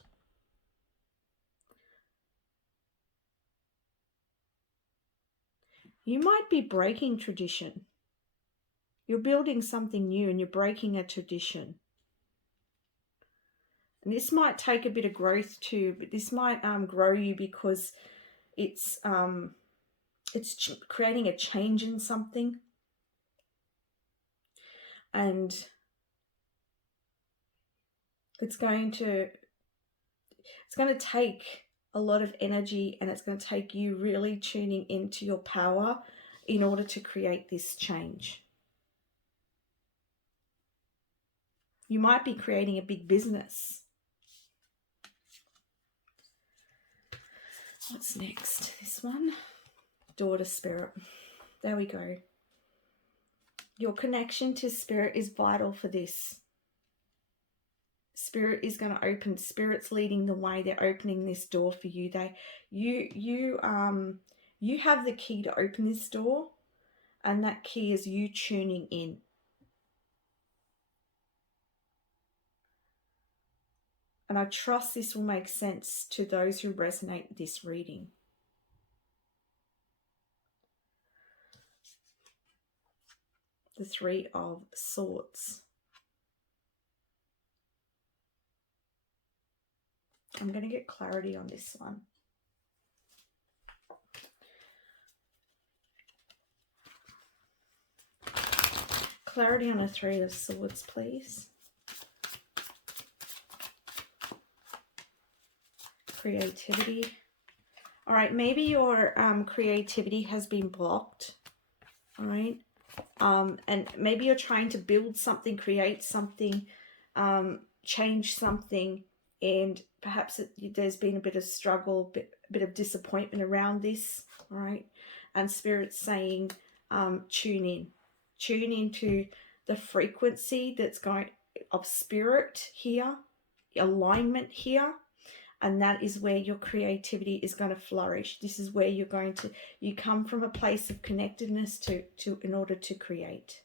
You might be breaking tradition. You're building something new and you're breaking a tradition. And this might take a bit of growth too, but this might grow you because it's creating a change in something. And it's going to take a lot of energy, and it's going to take you really tuning into your power in order to create this change. You might be creating a big business. What's next? This one. Daughter Spirit. There we go. Your connection to Spirit is vital for this. Spirit is going to open. Spirit's leading the way. They're opening this door for you. You have the key to open this door, and that key is you tuning in. And I trust this will make sense to those who resonate with this reading. the Three of Swords. I'm going to get clarity on this one. Clarity on a Three of Swords, please. Creativity. All right, maybe your creativity has been blocked. All right. And maybe you're trying to build something, create something, change something, and perhaps there's been a bit of struggle, bit of disappointment around this. All right. And Spirit's saying, tune into the frequency that's going of spirit here, alignment here. And that is where your creativity is going to flourish. This is where you're going to, you come from a place of connectedness to in order to create.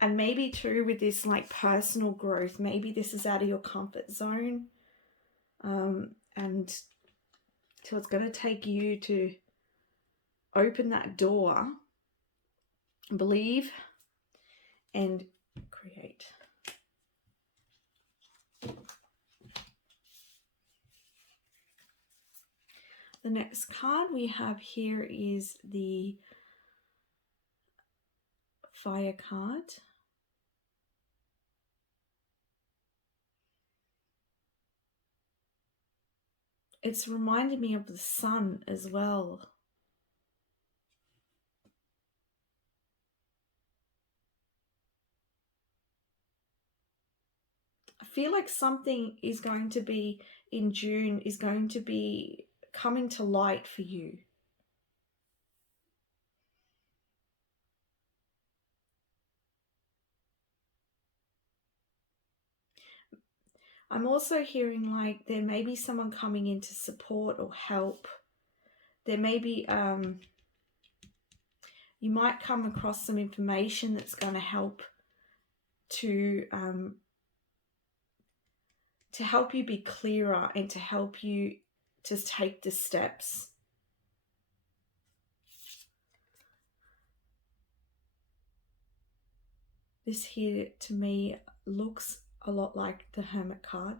And maybe too with this like personal growth, maybe this is out of your comfort zone. And so it's going to take you to open that door, believe, and create. The next card we have here is the Fire card. It's reminded me of the sun as well. I feel like something is going to be in June, is going to be coming to light for you. I'm also hearing like there may be someone coming in to support or help. There may be, you might come across some information that's going to help to help you be clearer and to help you to take the steps. This here to me looks a lot like the Hermit card.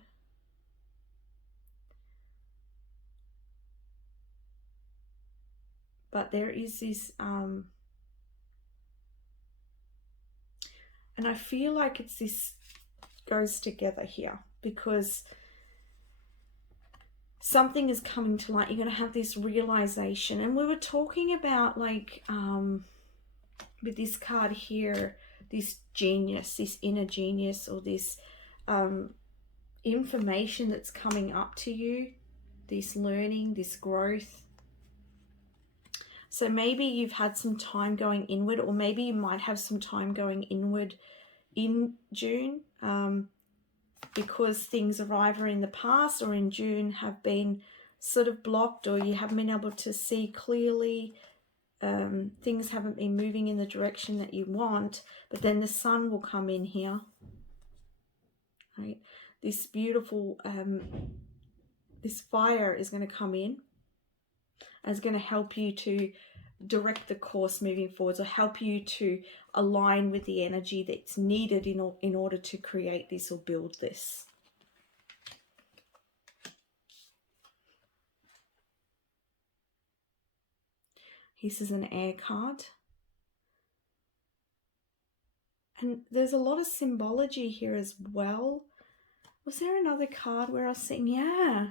But there is this, and I feel like it's this goes together here because something is coming to light. You're going to have this realization. And we were talking about like, with this card here, this genius, this inner genius, or this information that's coming up to you, this learning, this growth. So maybe you've had some time going inward, or maybe you might have some time going inward in June, because things are either in the past or in June have been sort of blocked, or you haven't been able to see clearly. Things haven't been moving in the direction that you want, but then the sun will come in here, right? This beautiful, this fire is going to come in and it's going to help you to direct the course moving forwards, or help you to align with the energy that's needed in order to create this or build this. This is an air card. And there's a lot of symbology here as well. Was there another card where I was saying, yeah,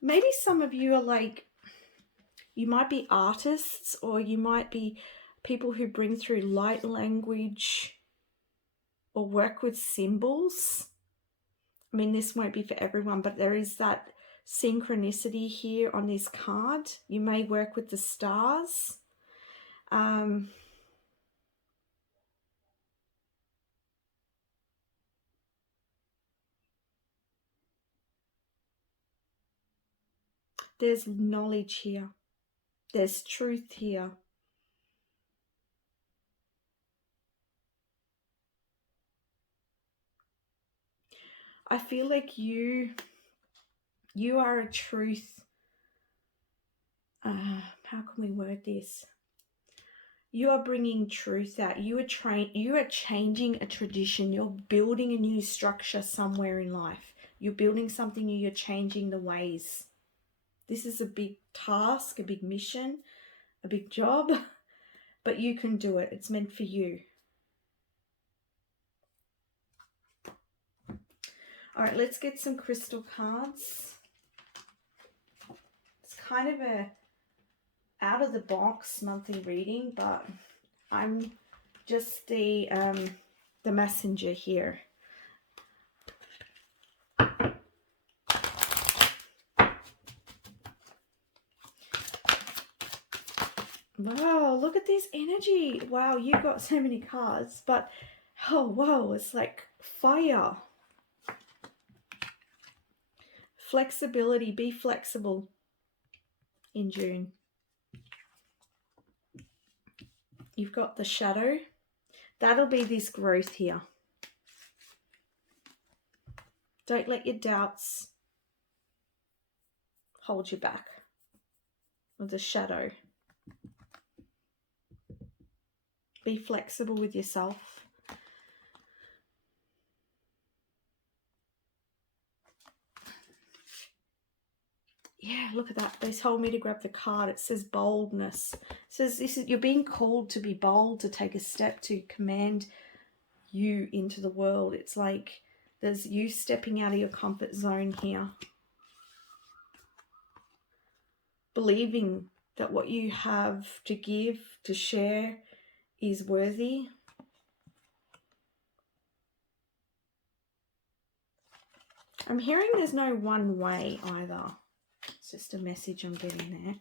maybe some of you are like, you might be artists, or you might be people who bring through light language or work with symbols. I mean, this won't be for everyone, but there is that synchronicity here on this card. You may work with the stars. There's knowledge here. There's truth here. I feel like you are a truth. how can we word this? You are bringing truth out. You are changing a tradition. You're building a new structure somewhere in life. You're building something new. You're changing the ways. This is a big task, a big mission, a big job, but you can do it. It's meant for you. All right, let's get some crystal cards. It's kind of a out of the box monthly reading, but I'm just the messenger here. Wow, look at this energy. Wow, you got so many cards, but oh wow, it's like fire. Flexibility, be flexible in June. You've got the shadow. That'll be this growth here. Don't let your doubts hold you back. With the shadow. Be flexible with yourself. Yeah, look at that. They told me to grab the card. It says boldness. It says this is, you're being called to be bold, to take a step, to command you into the world. It's like there's you stepping out of your comfort zone here. Believing that what you have to give, to share, is worthy. I'm hearing there's no one way either. It's just a message I'm getting there.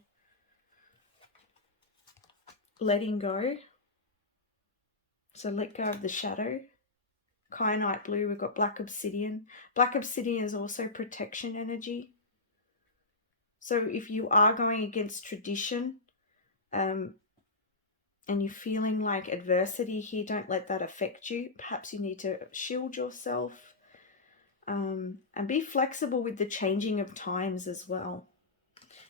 Letting go. So let go of the shadow. Kyanite blue, we've got black obsidian. Black obsidian is also protection energy. So if you are going against tradition and you're feeling like adversity here, don't let that affect you. Perhaps you need to shield yourself and be flexible with the changing of times as well.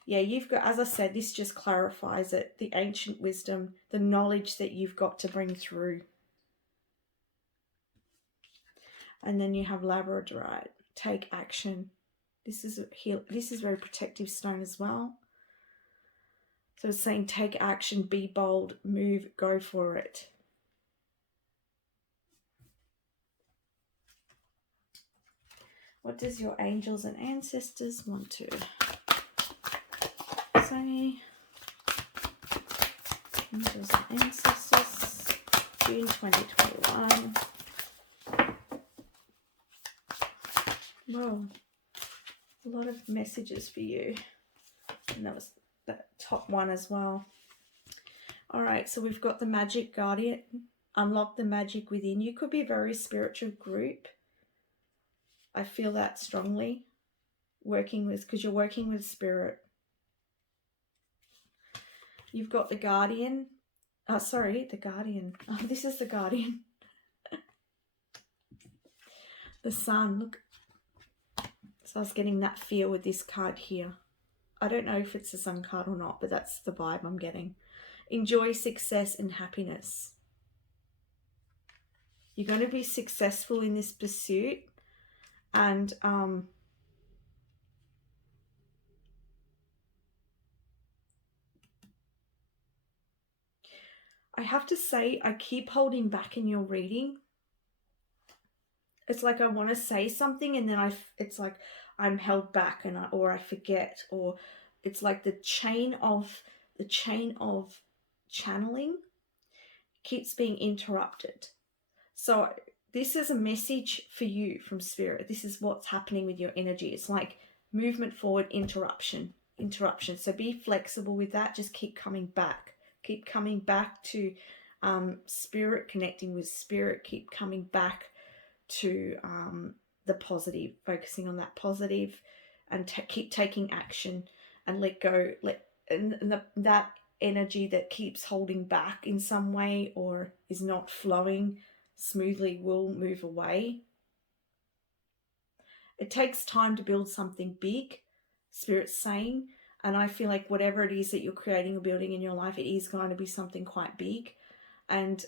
Yeah, you've got, as I said, this just clarifies it, the ancient wisdom, the knowledge that you've got to bring through. And then you have labradorite, take action. This is very protective stone as well. So it's saying take action, be bold, move, go for it. What does your angels and ancestors want to say? Angels and ancestors, June 2021. Whoa, a lot of messages for you. And that was the top one as well. All right, so we've got the magic guardian. Unlock the magic within you. Could be a very spiritual group. I feel that strongly. Because you're working with spirit. You've got the guardian. The guardian. Oh, this is the guardian. The sun, look. So I was getting that feel with this card here. I don't know if it's a sun card or not, but that's the vibe I'm getting. Enjoy success and happiness. You're going to be successful in this pursuit. And I have to say, I keep holding back in your reading. It's like I want to say something and then it's like I'm held back or I forget, or it's like the chain of channeling keeps being interrupted. So this is a message for you from spirit. This is what's happening with your energy. It's like movement forward, interruption. So be flexible with that. Just keep coming back. Keep coming back to spirit, connecting with spirit. Keep coming back to the positive, focusing on that positive, and keep taking action and let go. That energy that keeps holding back in some way or is not flowing smoothly will move away. It takes time to build something big, Spirit's saying, And I feel like whatever it is that you're creating or building in your life, it is going to be something quite big. And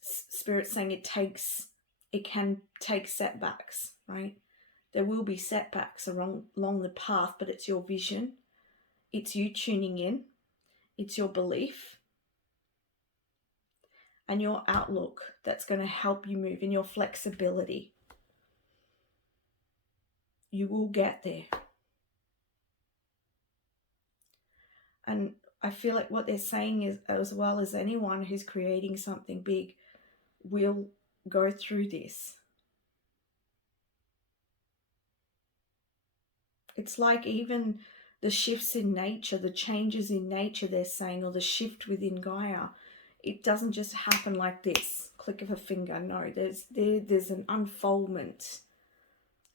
Spirit's saying it can take setbacks, right? There will be setbacks along the path, but it's your vision. It's you tuning in. It's your belief and your outlook that's going to help you move, in your flexibility. You will get there. And I feel like what they're saying is, as well as anyone who's creating something big will go through this. It's like even the shifts in nature, the changes in nature, they're saying, or the shift within Gaia, it doesn't just happen like this, click of a finger. No, there's an unfoldment.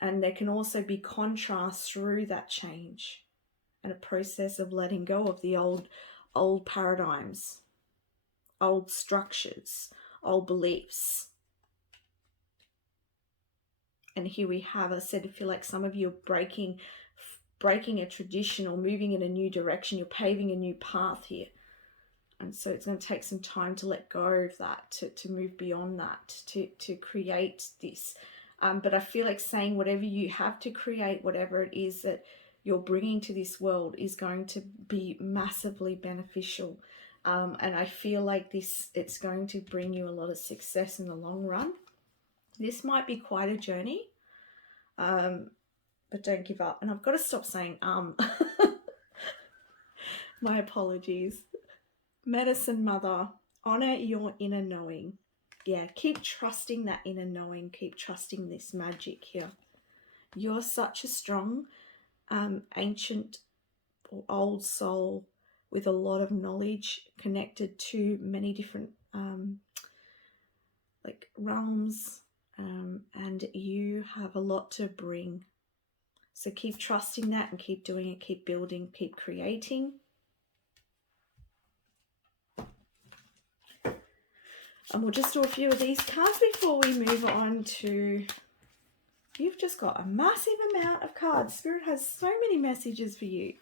And there can also be contrast through that change, and a process of letting go of the old paradigms, old structures, old beliefs. And here we have, I said, I feel like some of you are breaking a tradition or moving in a new direction. You're paving a new path here. And so it's going to take some time to let go of that, to move beyond that, to create this. But I feel like saying whatever you have to create, whatever it is that you're bringing to this world, is going to be massively beneficial. And I feel like it's going to bring you a lot of success in the long run. This might be quite a journey, but don't give up. And I've got to stop saying my apologies. Medicine Mother, honor your inner knowing. Yeah, keep trusting that inner knowing. Keep trusting this magic here. You're such a strong, ancient or old soul with a lot of knowledge, connected to many different like realms, and you have a lot to bring. So keep trusting that and keep doing it, keep building, keep creating. And we'll just do a few of these cards before we move on to... You've just got a massive amount of cards. Spirit has so many messages for you.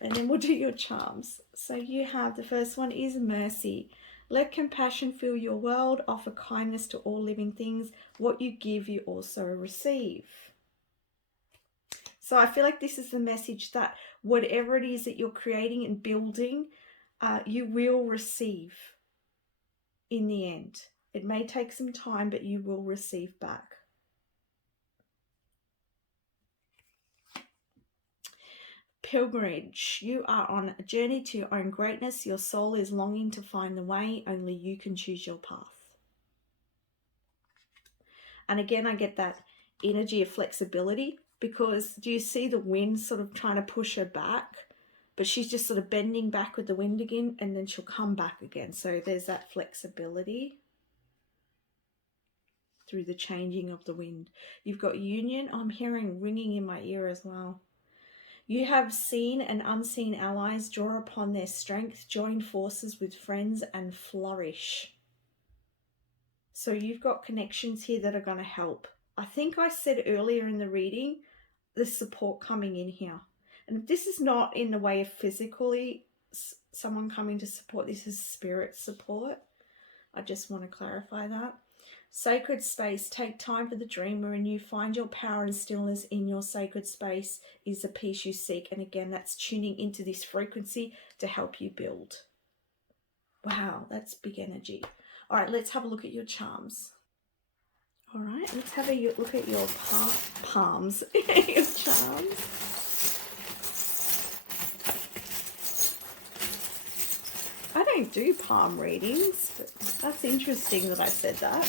And then we'll do your charms. So you have, the first one is mercy. Let compassion fill your world. Offer kindness to all living things. What you give, you also receive. So I feel like this is the message that whatever it is that you're creating and building, you will receive in the end. It may take some time, but you will receive back. Pilgrimage. You are on a journey to your own greatness. Your soul is longing to find the way. Only you can choose your path. And again, I get that energy of flexibility, because do you see the wind sort of trying to push her back? But she's just sort of bending back with the wind again, and then she'll come back again. So there's that flexibility through the changing of the wind. You've got union. I'm hearing ringing in my ear as well. You have seen and unseen allies draw upon their strength, join forces with friends and flourish. So you've got connections here that are going to help. I think I said earlier in the reading, the support coming in here. And if this is not in the way of physically someone coming to support, this is spirit support. I just want to clarify that. Sacred space. Take time for the dreamer, and you find your power and stillness in your sacred space is the peace you seek. And again, that's tuning into this frequency to help you build. Wow, that's big energy. All right, let's have a look at your charms. All right, let's have a look at your palms, your charms. I don't do palm readings, but that's interesting that I said that.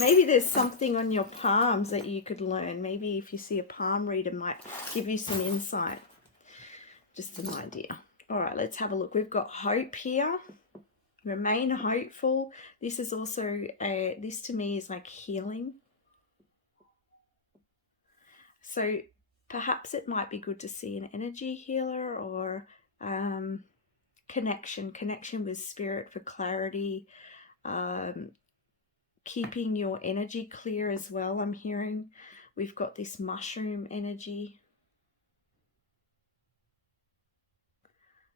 Maybe there's something on your palms that you could learn. Maybe if you see a palm reader might give you some insight. Just an idea. All right, let's have a look. We've got hope here. Remain hopeful. This is also, this to me is like healing. So perhaps it might be good to see an energy healer, or connection with spirit for clarity, keeping your energy clear as well, I'm hearing. We've got this mushroom energy.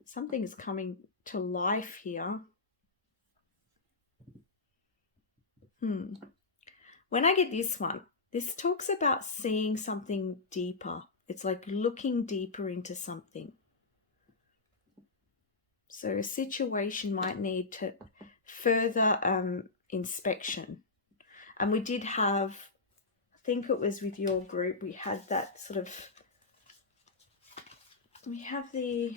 Something is coming to life here. When I get this one, this talks about seeing something deeper. It's like looking deeper into something. So a situation might need to further inspection. And we did have, I think it was with your group, we had that sort of, we have the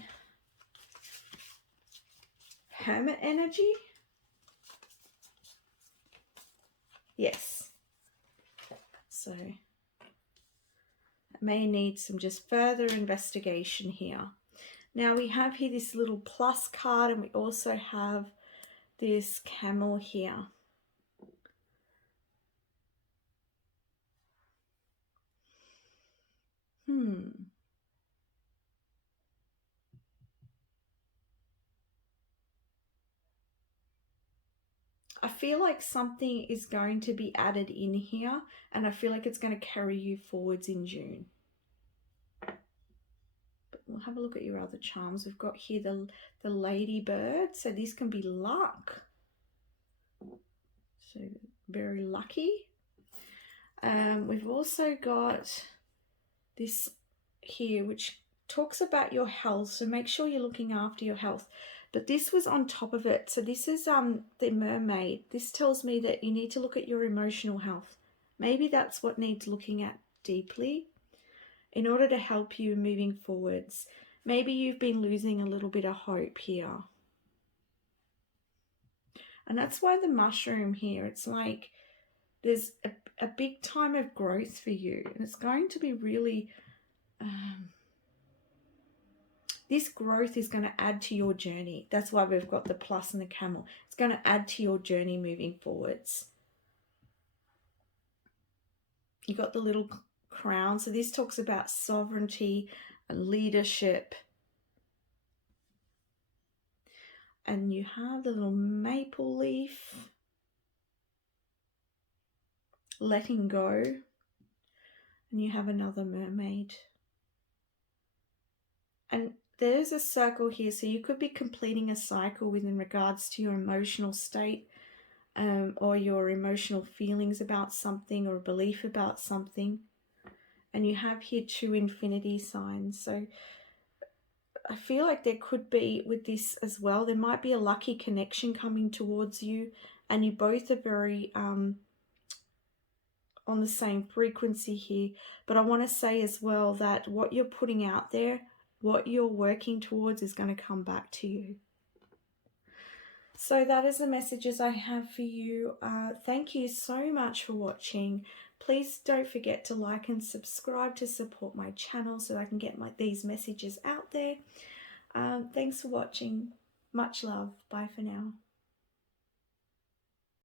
Hermit energy. Yes. So it may need some just further investigation here. Now we have here this little plus card, and we also have this camel here. I feel like something is going to be added in here, and I feel like it's going to carry you forwards in June. But we'll have a look at your other charms. We've got here the ladybird, so this can be luck. So very lucky. We've also got this here, which talks about your health, so make sure you're looking after your health. But this was on top of it. So this is the mermaid. This tells me that you need to look at your emotional health. Maybe that's what needs looking at deeply in order to help you moving forwards. Maybe you've been losing a little bit of hope here. And that's why the mushroom here, it's like there's a big time of growth for you. And it's going to be really... this growth is going to add to your journey. That's why we've got the plus and the camel. It's going to add to your journey moving forwards. You got the little crown. So this talks about sovereignty and leadership. And you have the little maple leaf. Letting go. And you have another mermaid. And there's a circle here, so you could be completing a cycle within regards to your emotional state or your emotional feelings about something or a belief about something. And you have here 2 infinity signs. So I feel like there could be with this as well, there might be a lucky connection coming towards you, and you both are very on the same frequency here. But I want to say as well that what you're putting out there, what you're working towards is going to come back to you. So that is the messages I have for you. Thank you so much for watching. Please don't forget to like and subscribe to support my channel so that I can get these messages out there. Thanks for watching. Much love. Bye for now.